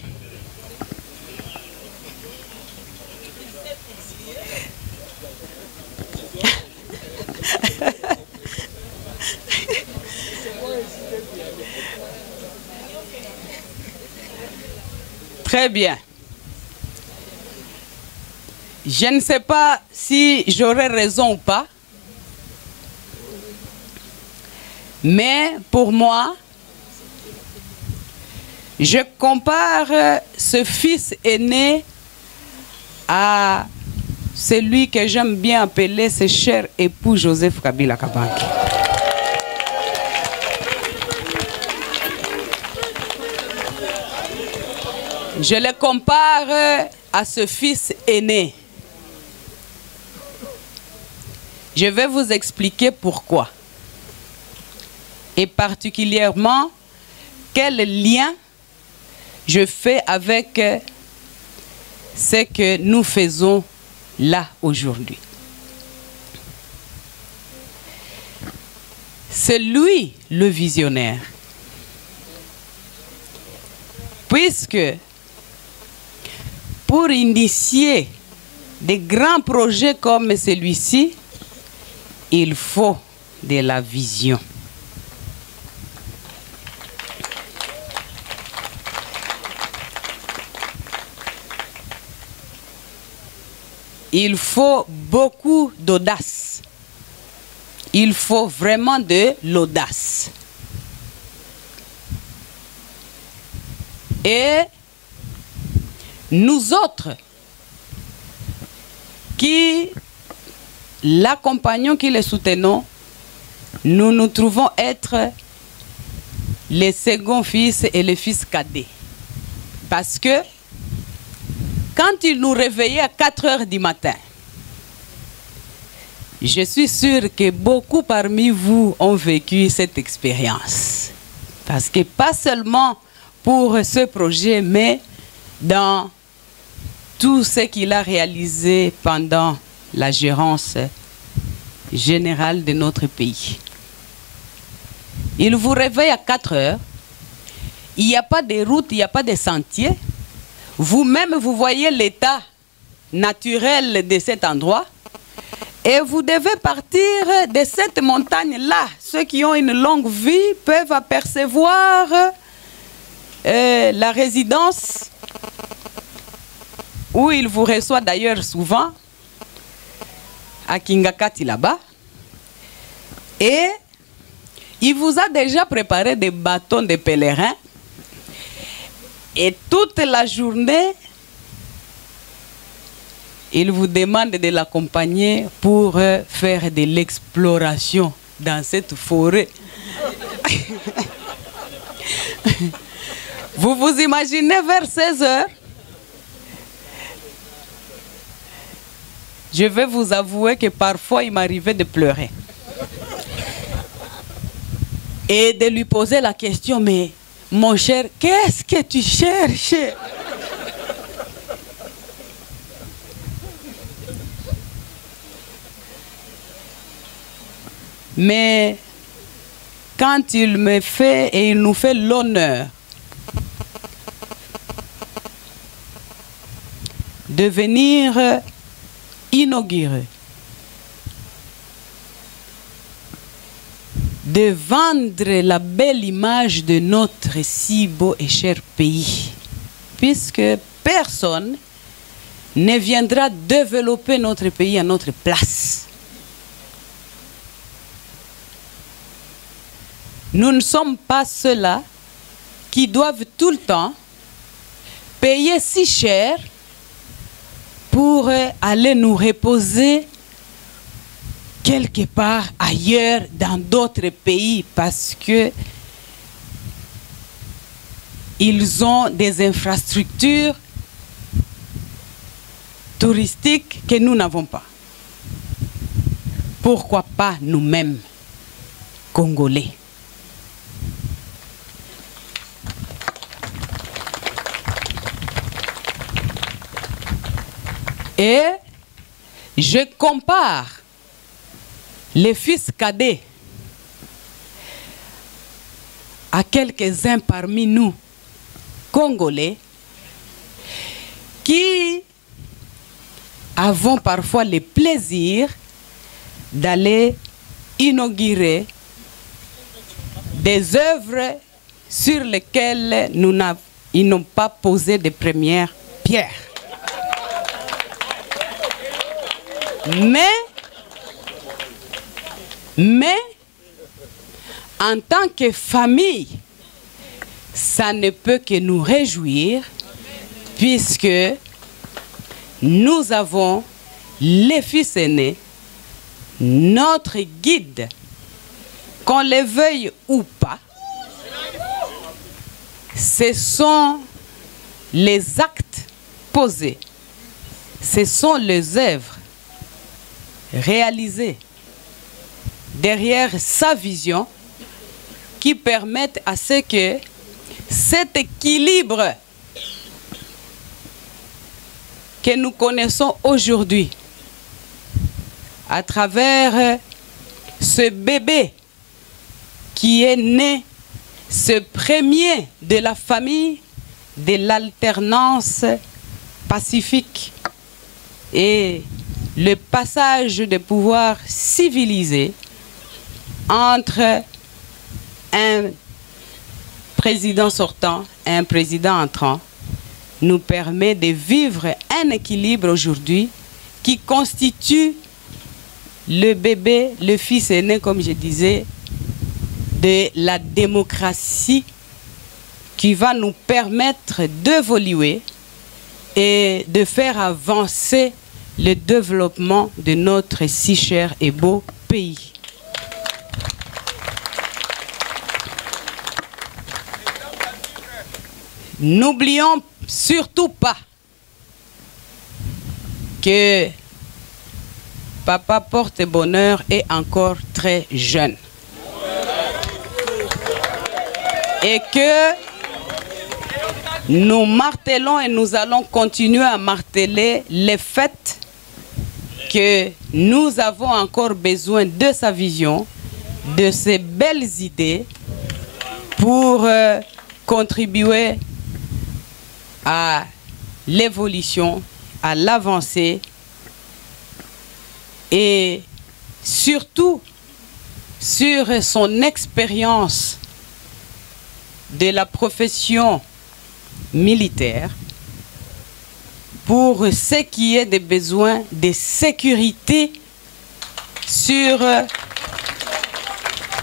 Très bien. Je ne sais pas si j'aurai raison ou pas, mais pour moi, Je compare ce fils aîné à celui que j'aime bien appeler ce cher époux Joseph Kabila Kabange. Je le compare à ce fils aîné. Je vais vous expliquer pourquoi. Et particulièrement, quel lien je fais avec ce que nous faisons là aujourd'hui. C'est lui le visionnaire. Puisque pour initier des grands projets comme celui-ci, il faut de la vision. Il faut beaucoup d'audace. Il faut vraiment de l'audace. Et nous autres qui l'accompagnons, qui le soutenons, nous nous trouvons être les seconds fils et les fils cadets. Parce que quand il nous réveillait à 4 heures du matin, je suis sûre que beaucoup parmi vous ont vécu cette expérience. Parce que pas seulement pour ce projet, mais dans tout ce qu'il a réalisé pendant la gérance générale de notre pays. Il vous réveille à 4 heures, il n'y a pas de route, il n'y a pas de sentier. Vous-même, vous voyez l'état naturel de cet endroit et vous devez partir de cette montagne-là. Ceux qui ont une longue vie peuvent apercevoir la résidence où il vous reçoit d'ailleurs souvent, à Kingakati là-bas. Et il vous a déjà préparé des bâtons de pèlerins. Et toute la journée, il vous demande de l'accompagner pour faire de l'exploration dans cette forêt. Vous vous imaginez vers 16 heures? Je vais vous avouer que parfois il m'arrivait de pleurer. Et de lui poser la question, mais mon cher, qu'est-ce que tu cherches? Mais quand il me fait et il nous fait l'honneur de venir inaugurer, de vendre la belle image de notre si beau et cher pays, puisque personne ne viendra développer notre pays à notre place. Nous ne sommes pas ceux-là qui doivent tout le temps payer si cher pour aller nous reposer quelque part ailleurs dans d'autres pays parce que ils ont des infrastructures touristiques que nous n'avons pas. Pourquoi pas nous-mêmes, Congolais? Et je compare les fils cadets à quelques-uns parmi nous, Congolais, qui avons parfois le plaisir d'aller inaugurer des œuvres sur lesquelles ils n'ont pas posé de première pierre. Mais, en tant que famille ça ne peut que nous réjouir puisque nous avons les fils aînés, notre guide, qu'on le veuille ou pas. Ce sont les actes posés, ce sont les œuvres réalisées derrière sa vision qui permettent à ce que cet équilibre que nous connaissons aujourd'hui à travers ce bébé qui est né, ce premier de la famille de l'alternance pacifique et le passage de pouvoir civilisé entre un président sortant et un président entrant nous permet de vivre un équilibre aujourd'hui qui constitue le bébé, le fils aîné, comme je disais, de la démocratie qui va nous permettre d'évoluer et de faire avancer le développement de notre si cher et beau pays. N'oublions surtout pas que Papa Porte-Bonheur est encore très jeune. Et que nous martelons et nous allons continuer à marteler le fait que nous avons encore besoin de sa vision, de ses belles idées pour contribuer à l'évolution, à l'avancée et surtout sur son expérience de la profession militaire pour ce qui est des besoins de sécurité sur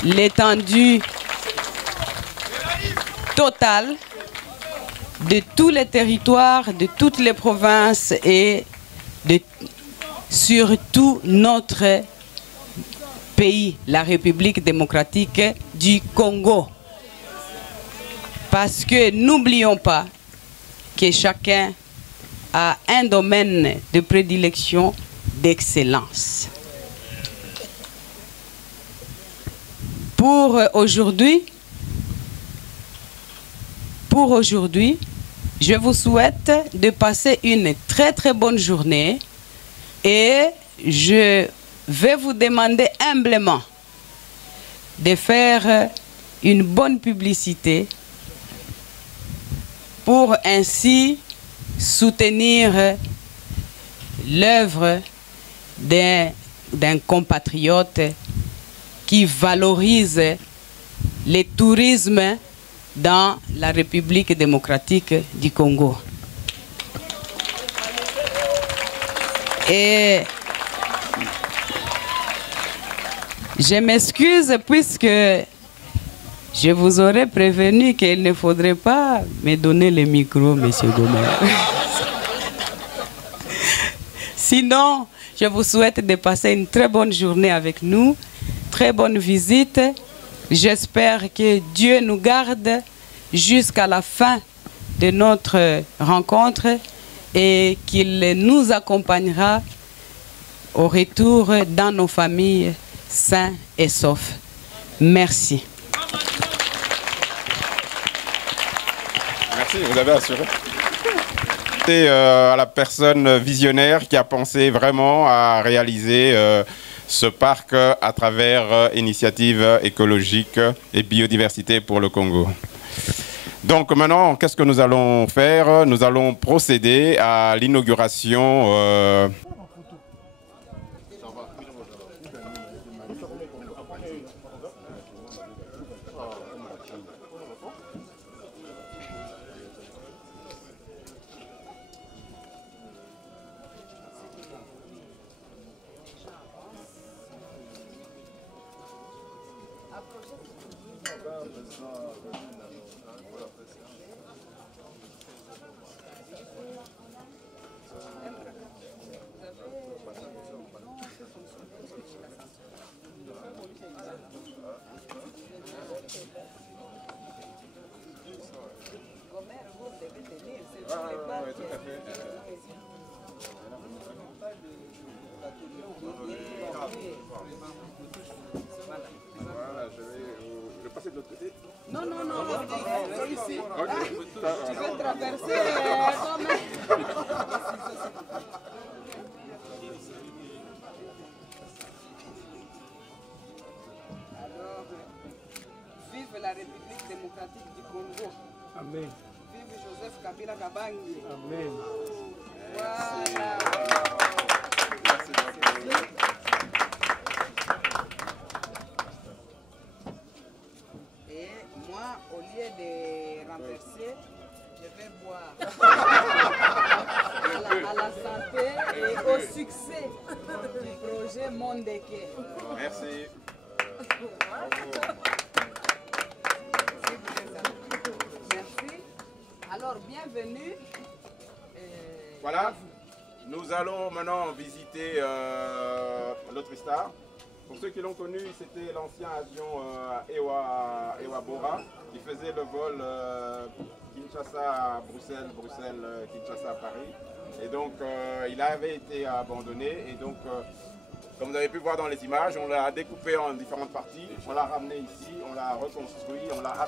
l'étendue totale de tous les territoires, de toutes les provinces et de surtout notre pays, la République démocratique du Congo. Parce que n'oublions pas que chacun a un domaine de prédilection d'excellence. Pour aujourd'hui, je vous souhaite de passer une très très bonne journée et je vais vous demander humblement de faire une bonne publicité pour ainsi soutenir l'œuvre d'un compatriote qui valorise le tourisme dans la République démocratique du Congo. Et je m'excuse puisque je vous aurais prévenu qu'il ne faudrait pas me donner le micro, Monsieur Gomer. Sinon, je vous souhaite de passer une très bonne journée avec nous, très bonne visite. J'espère que Dieu nous garde jusqu'à la fin de notre rencontre et qu'il nous accompagnera au retour dans nos familles sains et saufs. Merci. Merci, vous avez assuré. C'est à la personne visionnaire qui a pensé vraiment à réaliser ce parc à travers initiative écologique et biodiversité pour le Congo. Donc maintenant, qu'est-ce que nous allons faire? Nous allons procéder à l'inauguration. tout à fait. Voilà, je vais le passer de l'autre côté. Non, non, non, c'est ici. Ok. Tu veux traverser comme... Alors, vive la République démocratique du Congo. Amen. Vive Joseph Kabila Kabangi. Amen. Voilà. Et moi, au lieu de renverser, je vais boire à la santé et au succès du projet Mondeke. Merci. Merci. Alors, bienvenue. Voilà, nous allons maintenant visiter l'autre star. Pour ceux qui l'ont connu, c'était l'ancien avion Ewa Bora qui faisait le vol Kinshasa-Bruxelles, Bruxelles-Kinshasa-Paris. Et donc, il avait été abandonné. Et donc, comme vous avez pu voir dans les images, on l'a découpé en différentes parties. On l'a ramené ici, on l'a reconstruit, on l'a...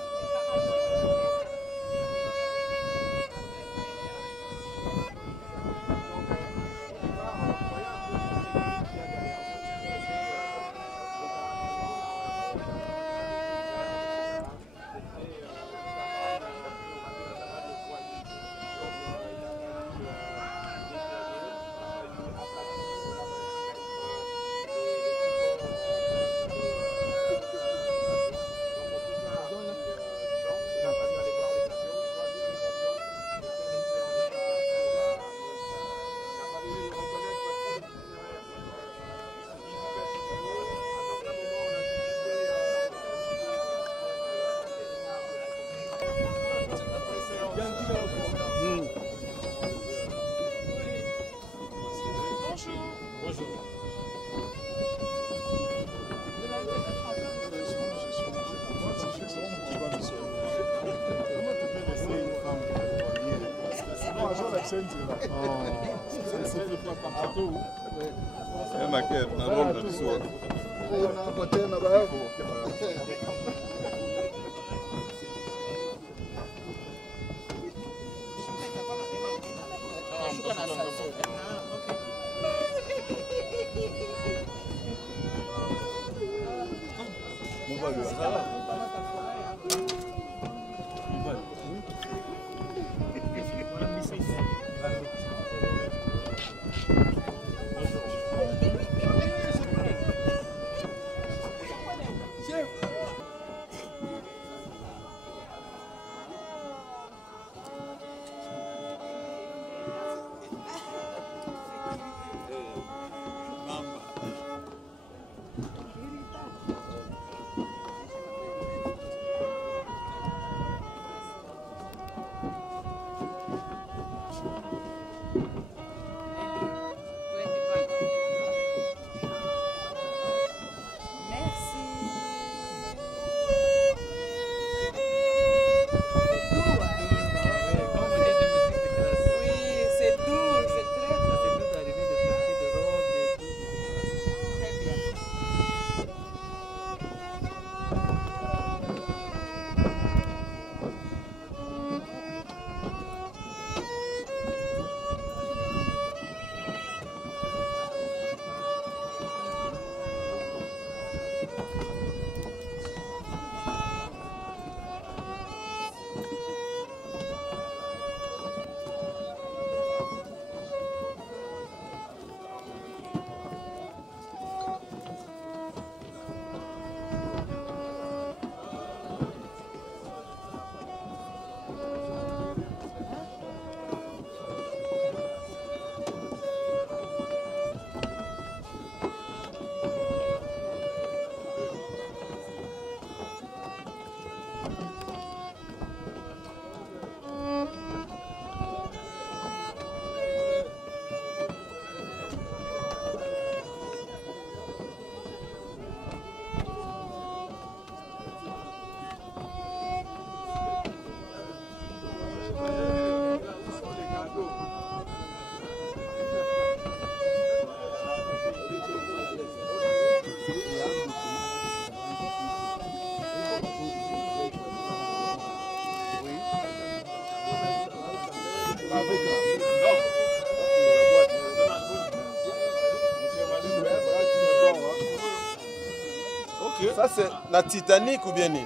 Ça c'est la Titanic ou bien Nini?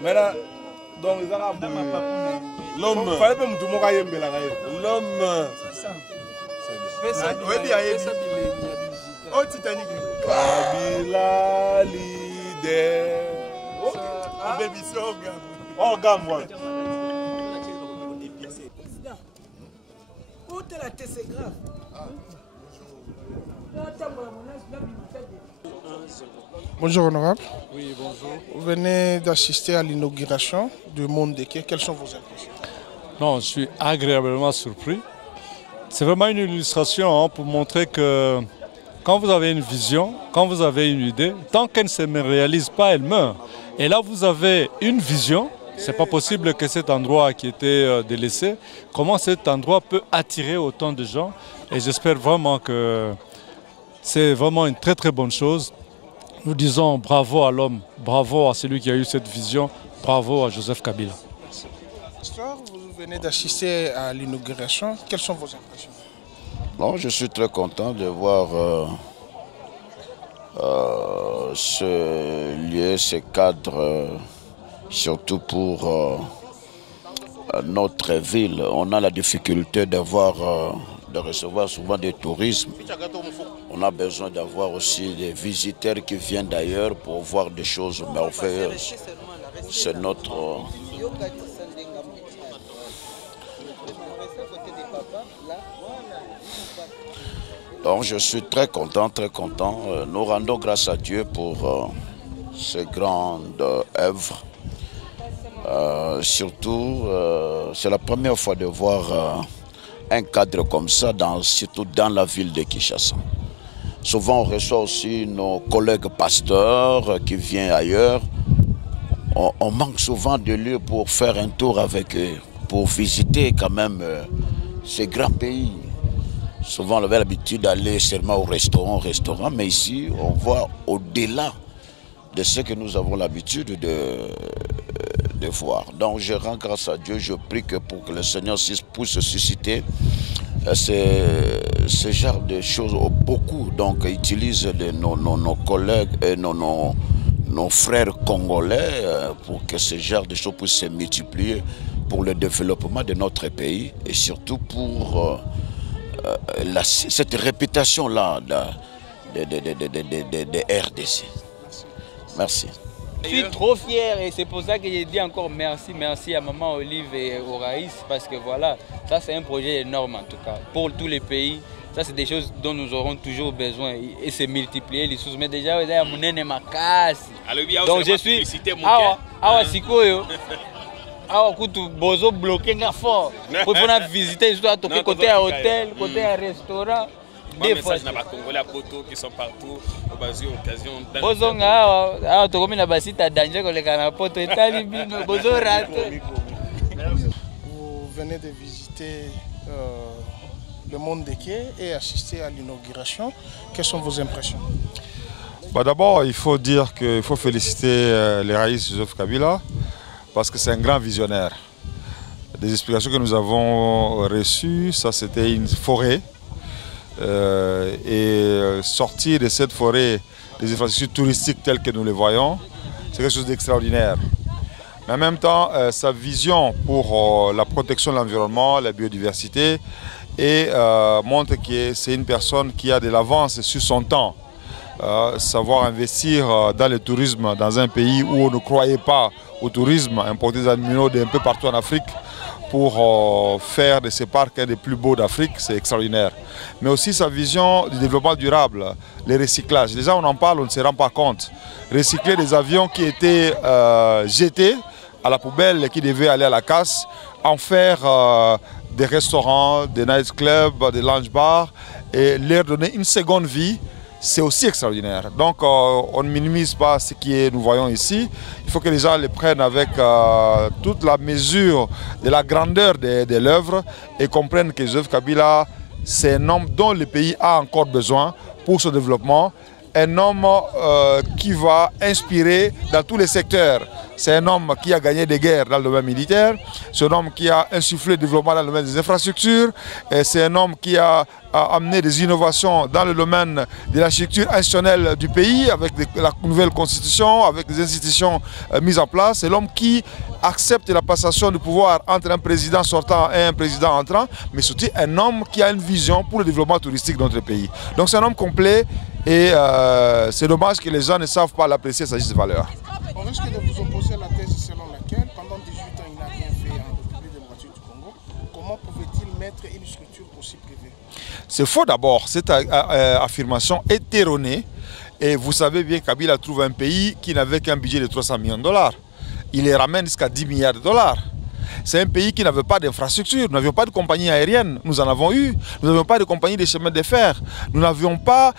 Mais là, donc ils ont l'homme. L'homme. Oh Titanic. Kabila leader. Oh baby song. Oh gamme moi. Où t'es la tête c'est grave. Bonjour honorable. Oui, bonjour. Vous venez d'assister à l'inauguration du Monde Deke. Quelles sont vos impressions? Non, je suis agréablement surpris. C'est vraiment une illustration pour montrer que quand vous avez une vision, quand vous avez une idée, tant qu'elle ne se réalise pas, elle meurt. Et là, vous avez une vision. Ce n'est pas possible que cet endroit qui était délaissé, comment cet endroit peut attirer autant de gens. Et j'espère vraiment que c'est vraiment une très très bonne chose. Nous disons bravo à l'homme, bravo à celui qui a eu cette vision, bravo à Joseph Kabila. Pasteur, vous venez d'assister à l'inauguration. Quelles sont vos impressions? Bon, je suis très content de voir ce lieu, ce cadre, surtout pour notre ville. On a la difficulté de recevoir souvent des touristes. On a besoin d'avoir aussi des visiteurs qui viennent d'ailleurs pour voir des choses merveilleuses. C'est notre... Donc je suis très content, très content. Nous rendons grâce à Dieu pour ces grandes œuvres. Surtout, c'est la première fois de voir un cadre comme ça, surtout dans la ville de Kinshasa. Souvent, on reçoit aussi nos collègues pasteurs qui viennent ailleurs. On manque souvent de lieux pour faire un tour avec eux, pour visiter quand même ces grands pays. Souvent, on avait l'habitude d'aller seulement au restaurant, mais ici, on voit au-delà de ce que nous avons l'habitude de voir. Donc, je rends grâce à Dieu, je prie que pour que le Seigneur puisse susciter ce genre de choses. Beaucoup donc utilisent nos collègues et nos frères congolais pour que ce genre de choses puissent se multiplier pour le développement de notre pays et surtout pour cette réputation-là de RDC. Merci. Je suis trop fier et c'est pour ça que j'ai dit encore merci à Maman Olive et au Raïs parce que voilà, ça c'est un projet énorme en tout cas pour tous les pays. Ça c'est des choses dont nous aurons toujours besoin et c'est multiplier les choses. Mais déjà, il y a mon ma casse. Donc je suis awa sikoyo. Awa kutu bozo bloqué nga fort. Pour pouvoir visiter surtout à toquer côté à hôtel, côté à restaurant. Des fois, il y a des Congolais à Poto qui sont partout, au bas occasion. Vous venez de visiter le Monde Deke et assister à l'inauguration. Quelles sont vos impressions? D'abord, il faut dire qu'il faut féliciter les Raïs Joseph Kabila parce que c'est un grand visionnaire. Les explications que nous avons reçues, ça c'était une forêt. Et sortir de cette forêt des infrastructures touristiques telles que nous les voyons, c'est quelque chose d'extraordinaire. Mais en même temps, sa vision pour la protection de l'environnement, la biodiversité, et montre que c'est une personne qui a de l'avance sur son temps. Savoir investir dans le tourisme dans un pays où on ne croyait pas au tourisme, importer des animaux d'un peu partout en Afrique, pour faire de ces parcs un des plus beaux d'Afrique, c'est extraordinaire. Mais aussi sa vision du développement durable, les recyclages. Déjà on en parle, on ne se rend pas compte. Recycler des avions qui étaient jetés à la poubelle et qui devaient aller à la casse, en faire des restaurants, des nightclubs, des lounge bars et leur donner une seconde vie. C'est aussi extraordinaire. Donc on ne minimise pas ce que nous voyons ici. Il faut que les gens le prennent avec toute la mesure de la grandeur de l'œuvre et comprennent que Joseph Kabila, c'est un homme dont le pays a encore besoin pour son développement un homme qui va inspirer dans tous les secteurs. C'est un homme qui a gagné des guerres dans le domaine militaire, c'est un homme qui a insufflé le développement dans le domaine des infrastructures, c'est un homme qui a amené des innovations dans le domaine de l'architecture institutionnelle du pays, avec la nouvelle constitution, avec des institutions mises en place. C'est l'homme qui accepte la passation du pouvoir entre un président sortant et un président entrant, mais surtout un homme qui a une vision pour le développement touristique de notre pays. Donc c'est un homme complet et c'est dommage que les gens ne savent pas l'apprécier sa juste valeur. On risque de vous opposer la thèse selon laquelle, pendant 18 ans, il n'a rien fait en République démocratique du Congo. Comment pouvait-il mettre une structure aussi privée? C'est faux d'abord. Cette affirmation est erronée. Et vous savez bien que Kabila trouve un pays qui n'avait qu'un budget de 300 millions de dollars. Il les ramène jusqu'à 10 milliards de dollars. C'est un pays qui n'avait pas d'infrastructure. Nous n'avions pas de compagnie aérienne. Nous en avons eu. Nous n'avions pas de compagnie de chemin de fer. Nous n'avions pas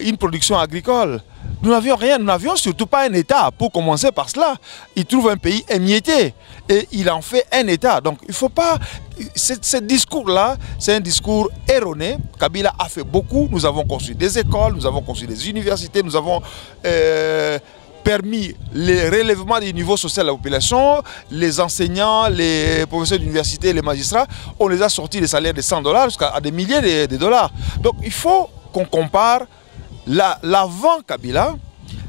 une production agricole. Nous n'avions rien. Nous n'avions surtout pas un État. Pour commencer par cela, il trouve un pays émietté. Et il en fait un État. Donc il ne faut pas... Ce discours-là, c'est un discours erroné. Kabila a fait beaucoup. Nous avons construit des écoles, nous avons construit des universités, nous avons... permis le relèvement du niveau social de la population, les enseignants, les professeurs d'université, les magistrats, on les a sortis des salaires de 100 $ jusqu'à des milliers de dollars. Donc il faut qu'on compare l'avant Kabila,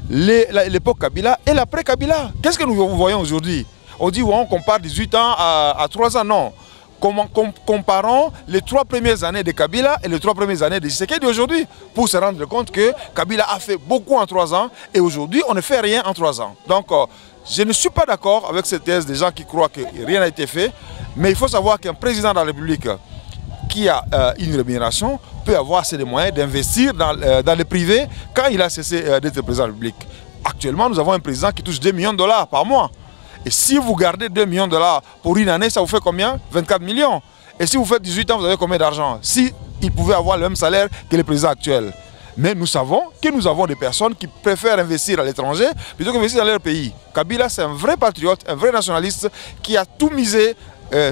l'époque Kabila et l'après Kabila. Qu'est-ce que nous voyons aujourd'hui? On dit on compare 18 ans à 3 ans, non. Comparons les 3 premières années de Kabila et les 3 premières années de Tshisekedi aujourd'hui pour se rendre compte que Kabila a fait beaucoup en 3 ans et aujourd'hui on ne fait rien en 3 ans. Donc je ne suis pas d'accord avec cette thèse des gens qui croient que rien n'a été fait, mais il faut savoir qu'un président de la République qui a une rémunération peut avoir assez de moyens d'investir dans le privé quand il a cessé d'être président de la République. Actuellement nous avons un président qui touche 2 millions de dollars par mois. Et si vous gardez 2 millions de dollars pour une année, ça vous fait combien? 24 millions. Et si vous faites 18 ans, vous avez combien d'argent? Si il pouvait avoir le même salaire que le président actuel. Mais nous savons que nous avons des personnes qui préfèrent investir à l'étranger plutôt qu'investir dans leur pays. Kabila, c'est un vrai patriote, un vrai nationaliste qui a tout misé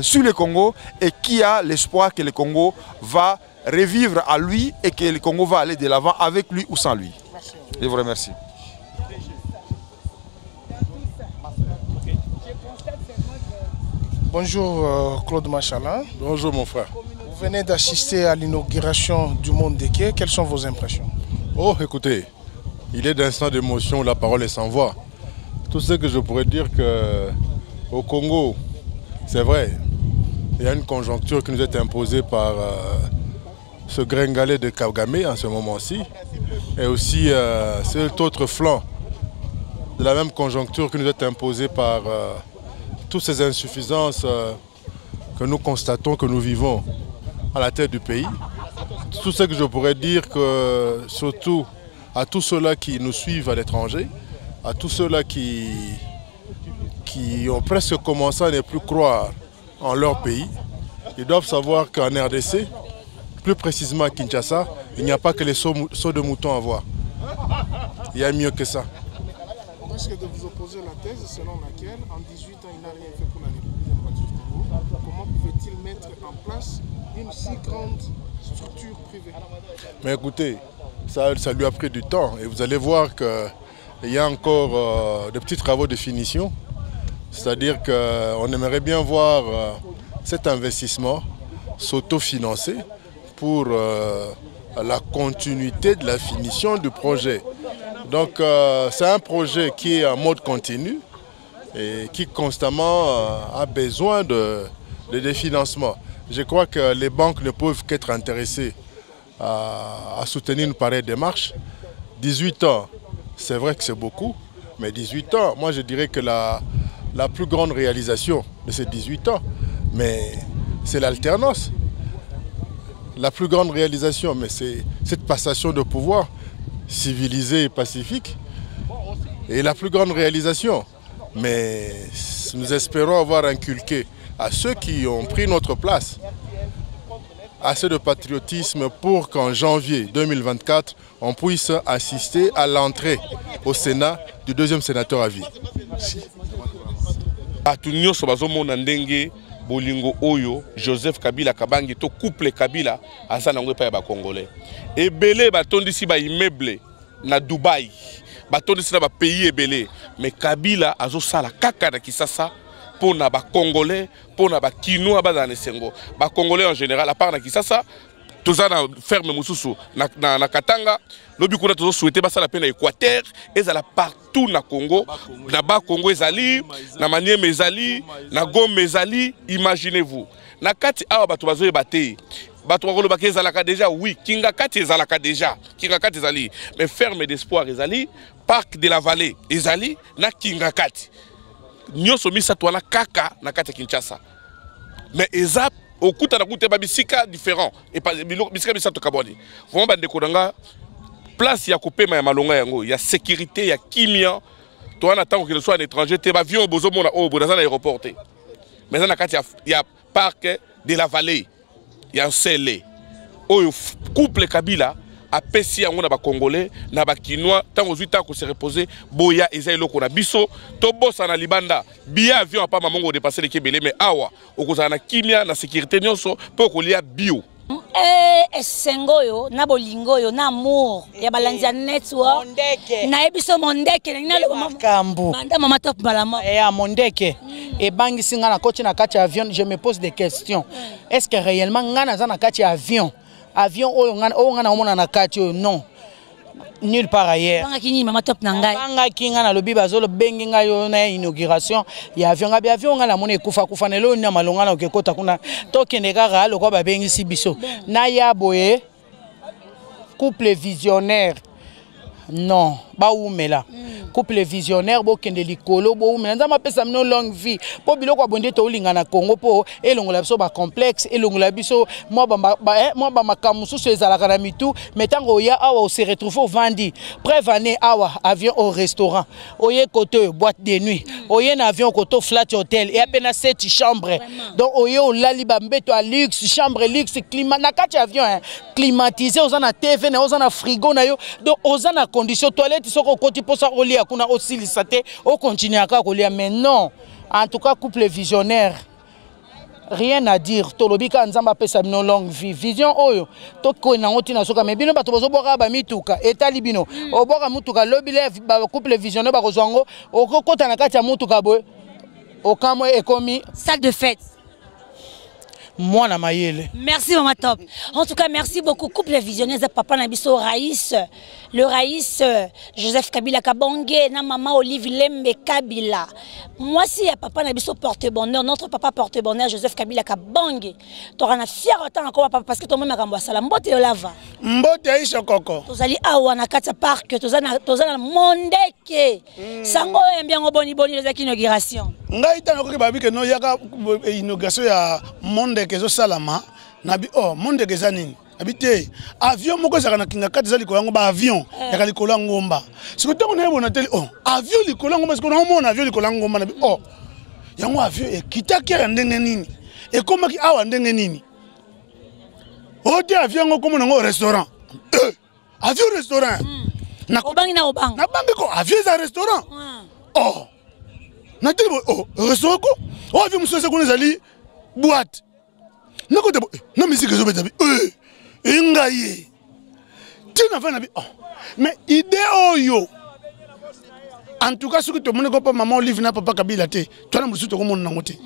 sur le Congo et qui a l'espoir que le Congo va revivre à lui et que le Congo va aller de l'avant avec lui ou sans lui. Merci. Je vous remercie. Bonjour Claude Machala. Bonjour mon frère. Vous venez d'assister à l'inauguration du Monde Deke. Quelles sont vos impressions? Oh écoutez, il est d'instant d'émotion, la parole est sans voix. Tout ce que je pourrais dire qu'au Congo, c'est vrai, il y a une conjoncture qui nous est imposée par ce gringalet de Kagame en ce moment-ci. Et aussi cet autre flanc de la même conjoncture qui nous est imposée par... toutes ces insuffisances que nous constatons, que nous vivons à la tête du pays. Tout ce que je pourrais dire, que surtout à tous ceux-là qui nous suivent à l'étranger, à tous ceux-là qui ont presque commencé à ne plus croire en leur pays, ils doivent savoir qu'en RDC, plus précisément à Kinshasa, il n'y a pas que les sauts de moutons à voir. Il y a mieux que ça. On risque de vous opposer la thèse selon laquelle en 18 ans il n'a rien fait pour la République démocratique du Congo. Comment pouvait-il mettre en place une si grande structure privée? Mais écoutez, ça lui a pris du temps et vous allez voir qu'il y a encore des petits travaux de finition. C'est-à-dire qu'on aimerait bien voir cet investissement s'autofinancer pour la continuité de la finition du projet. Donc c'est un projet qui est en mode continu et qui constamment a besoin de financement. Je crois que les banques ne peuvent qu'être intéressées à soutenir une pareille démarche. 18 ans, c'est vrai que c'est beaucoup, mais 18 ans, moi je dirais que la plus grande réalisation de ces 18 ans, mais c'est l'alternance. La plus grande réalisation, mais c'est cette passation de pouvoir civilisé et pacifique. Et la plus grande réalisation, mais nous espérons avoir inculqué à ceux qui ont pris notre place assez de patriotisme pour qu'en janvier 2024, on puisse assister à l'entrée au Sénat du 2e sénateur à vie. Bolingo Oyo, Joseph Kabila Kabangi, to couple Kabila, asa nango pa ba Congolais. Et belé ba tondisi ba immeuble na Dubaï batondisi na ba pays ebele mais Kabila azosala kaka na Kisasa pour na ba Congolais pour na ba Kinois ba dans Sengo ba Congolais en général à part na Kisasa toza na ferme mususu na Katanga lobi kuna tozo souhaiter basala pe na Équateur ezala partout na Congo na ba Congo ezali na Maniema ezali na Goma ezali imaginez-vous na kati awa bato bazoye batei bato bakolo bakeza ezalaka déjà oui Kinga Kati ezalaka déjà Kinga Kati ezali mais ferme d'espoir ezali parc de la vallée ezali na Kinga Kati nyonso misato wana kaka na kati Kinshasa mais eza okuta na kuta babisika différent et pas bisika misato kaboni vraiment bande konanga place ya kopema ya malonga yango ya sécurité ya kimia to wana tant que soit un étranger te ba avion bozo mona o boza na aéroport mais na kati ya parc de la vallée ya Nsele oyo couple Kabila apesi yango na ba Congolais na ba Kinois tango zuita ko se reposer boya eza eloko na biso to bossa na libanda bia avion pa mamongo dépasser l'équibelé mais awa okozana na kimia na sécurité nyonso po kolia bio esengoyo na bolingoyo na amour ya balanza network na ebiso mondeke na kambu banda mama top balama ya mondeke et bangisi nga na koti na kati avion je me pose des questions est-ce que réellement nga na za na kati avion oyo nga na omona na kati oyo non nulle part ailleurs bangaki ni mama top na ngai bangaki nga na lobi bazolo bengi nga yo na inauguration ya avion nga bi avion nga na mona kufa na lo na malonga na okekota kuna tokende kaka lokwa babengisi biso na ya boye couple visionnaire non baumela couple visionnaire bokende likolo boumela nzama pesa mino longue vie po biloko abonde to ulinga na Congo po elongola biso ba complexe elongola biso moi ba makamusu ezalaka na mitu metango ya awa se retrouver au vandi prévané awa avion au restaurant oye côté boîte de nuit oye na avion côté flat hotel et à peine 7 chambres donc oye o lali ba mbeto à luxe chambre luxe climat na kati avion climatisé ozana TV na ozana frigo na yo donc ozana condition toilette soko koti posa olia kuna osilisa te o continuer aka kolia mais non en tout cas couple visionnaire rien à dire tolobika nzamba pesa bino longue vie vision oyo to ko na ngoti na soka mais bino bato bozo boka ba mituka etali bino o boka mutuka lobile ba couple visionnaire ba kozwango o kokota na kati ya mutuka boy o kamwe ekomi salle de fête. Moi na mayele. Merci Maman Top. En tout cas, merci beaucoup. Couple visionnaire papa Nabiso Raïs, le Raïs Joseph Kabila Kabongé, na maman Olive Lembe Kabila. Moi si ya papa Nabiso porte bonheur, notre papa porte bonheur Joseph Kabila Kabongé. Tu auras fier autant encore papa parce que ton même akambo sala mbote lava. Mbote aisha koko. Tozali awa na kata parc, tozana mondeke. Sango bien boni les inauguration. Ngai tana ko babi ke no yaka inauguration ya mondeke zo salama nabi oh mondeke zanini habité avion moko zaka na Kinga Kati zali ko yango ba avion ya likolo ngomba siko tango na yebona tele oh avion likolo ngomba siko na mona avion likolo ngomba nabi oh yango avion ekitaki ya ndenge nini ekomaki awa ndenge nini ode avion ngo komo ngo restaurant avion restaurant na obangi na obang na bangi ko avion za restaurant oh na tele oh restaurant ko oh avion muso se ko zali boîte nako de na musique zo betabi ingaye tina fa na bi oh mais idée oyo en tout cas ce que tout le monde ko pa maman Olive na papa Kabila te toi na musu to ko mona ngote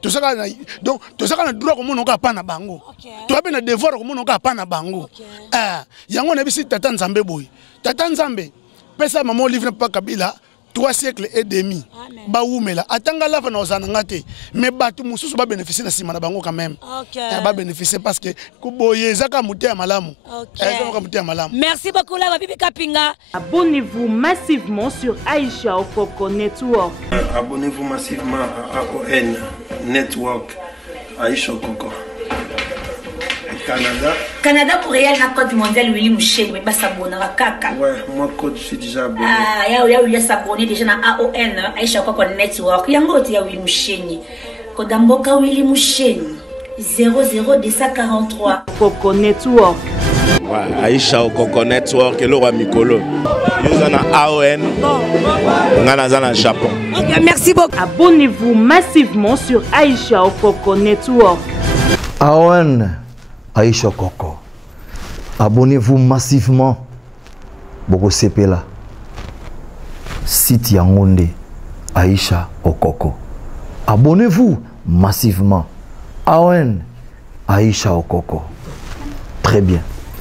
to saka na donc to saka na droit ko mona ko pa na bango to ba na devoir ko mona ko pa na bango yango na bisi tata Nzambe boy tata Nzambe pesa maman Olive na papa Kabila 3 siècles et demi. Ba oumela atanga lava na ozana ngate mais batu mususu ba bénéficier na sima na bango quand même. Ba bénéficier parce que kuboye zaka muté ya malamu. Ezaka muté ya malamu. Merci beaucoup la Bibi Kapinga. Abonnez-vous massivement sur Aïcha Okoko Network. Abonnez-vous massivement à AON Network Aïcha Okoko. Canada pour réel na code mondial Willy Mouché mais pas s'abonner à kaka. Ouais, moi code je suis déjà abonné. Ah, il y a s'abonner déjà na AON Aïcha Okoko Network. Yango ti ya Willy Mouché. Kodamboka Willy Mouché 00243 Okoko Network. Ouais, Aïcha Okoko Network et le roi Mikolo. Nous en AON. Ngana Japon. OK, merci beaucoup. Abonnez-vous massivement sur Aïcha Okoko Network. AON Aïcha Okoko. Abonnez-vous massivement boko sepela site yangonde Aïcha Okoko. Abonnez-vous massivement. AON Aïcha Okoko. Très bien.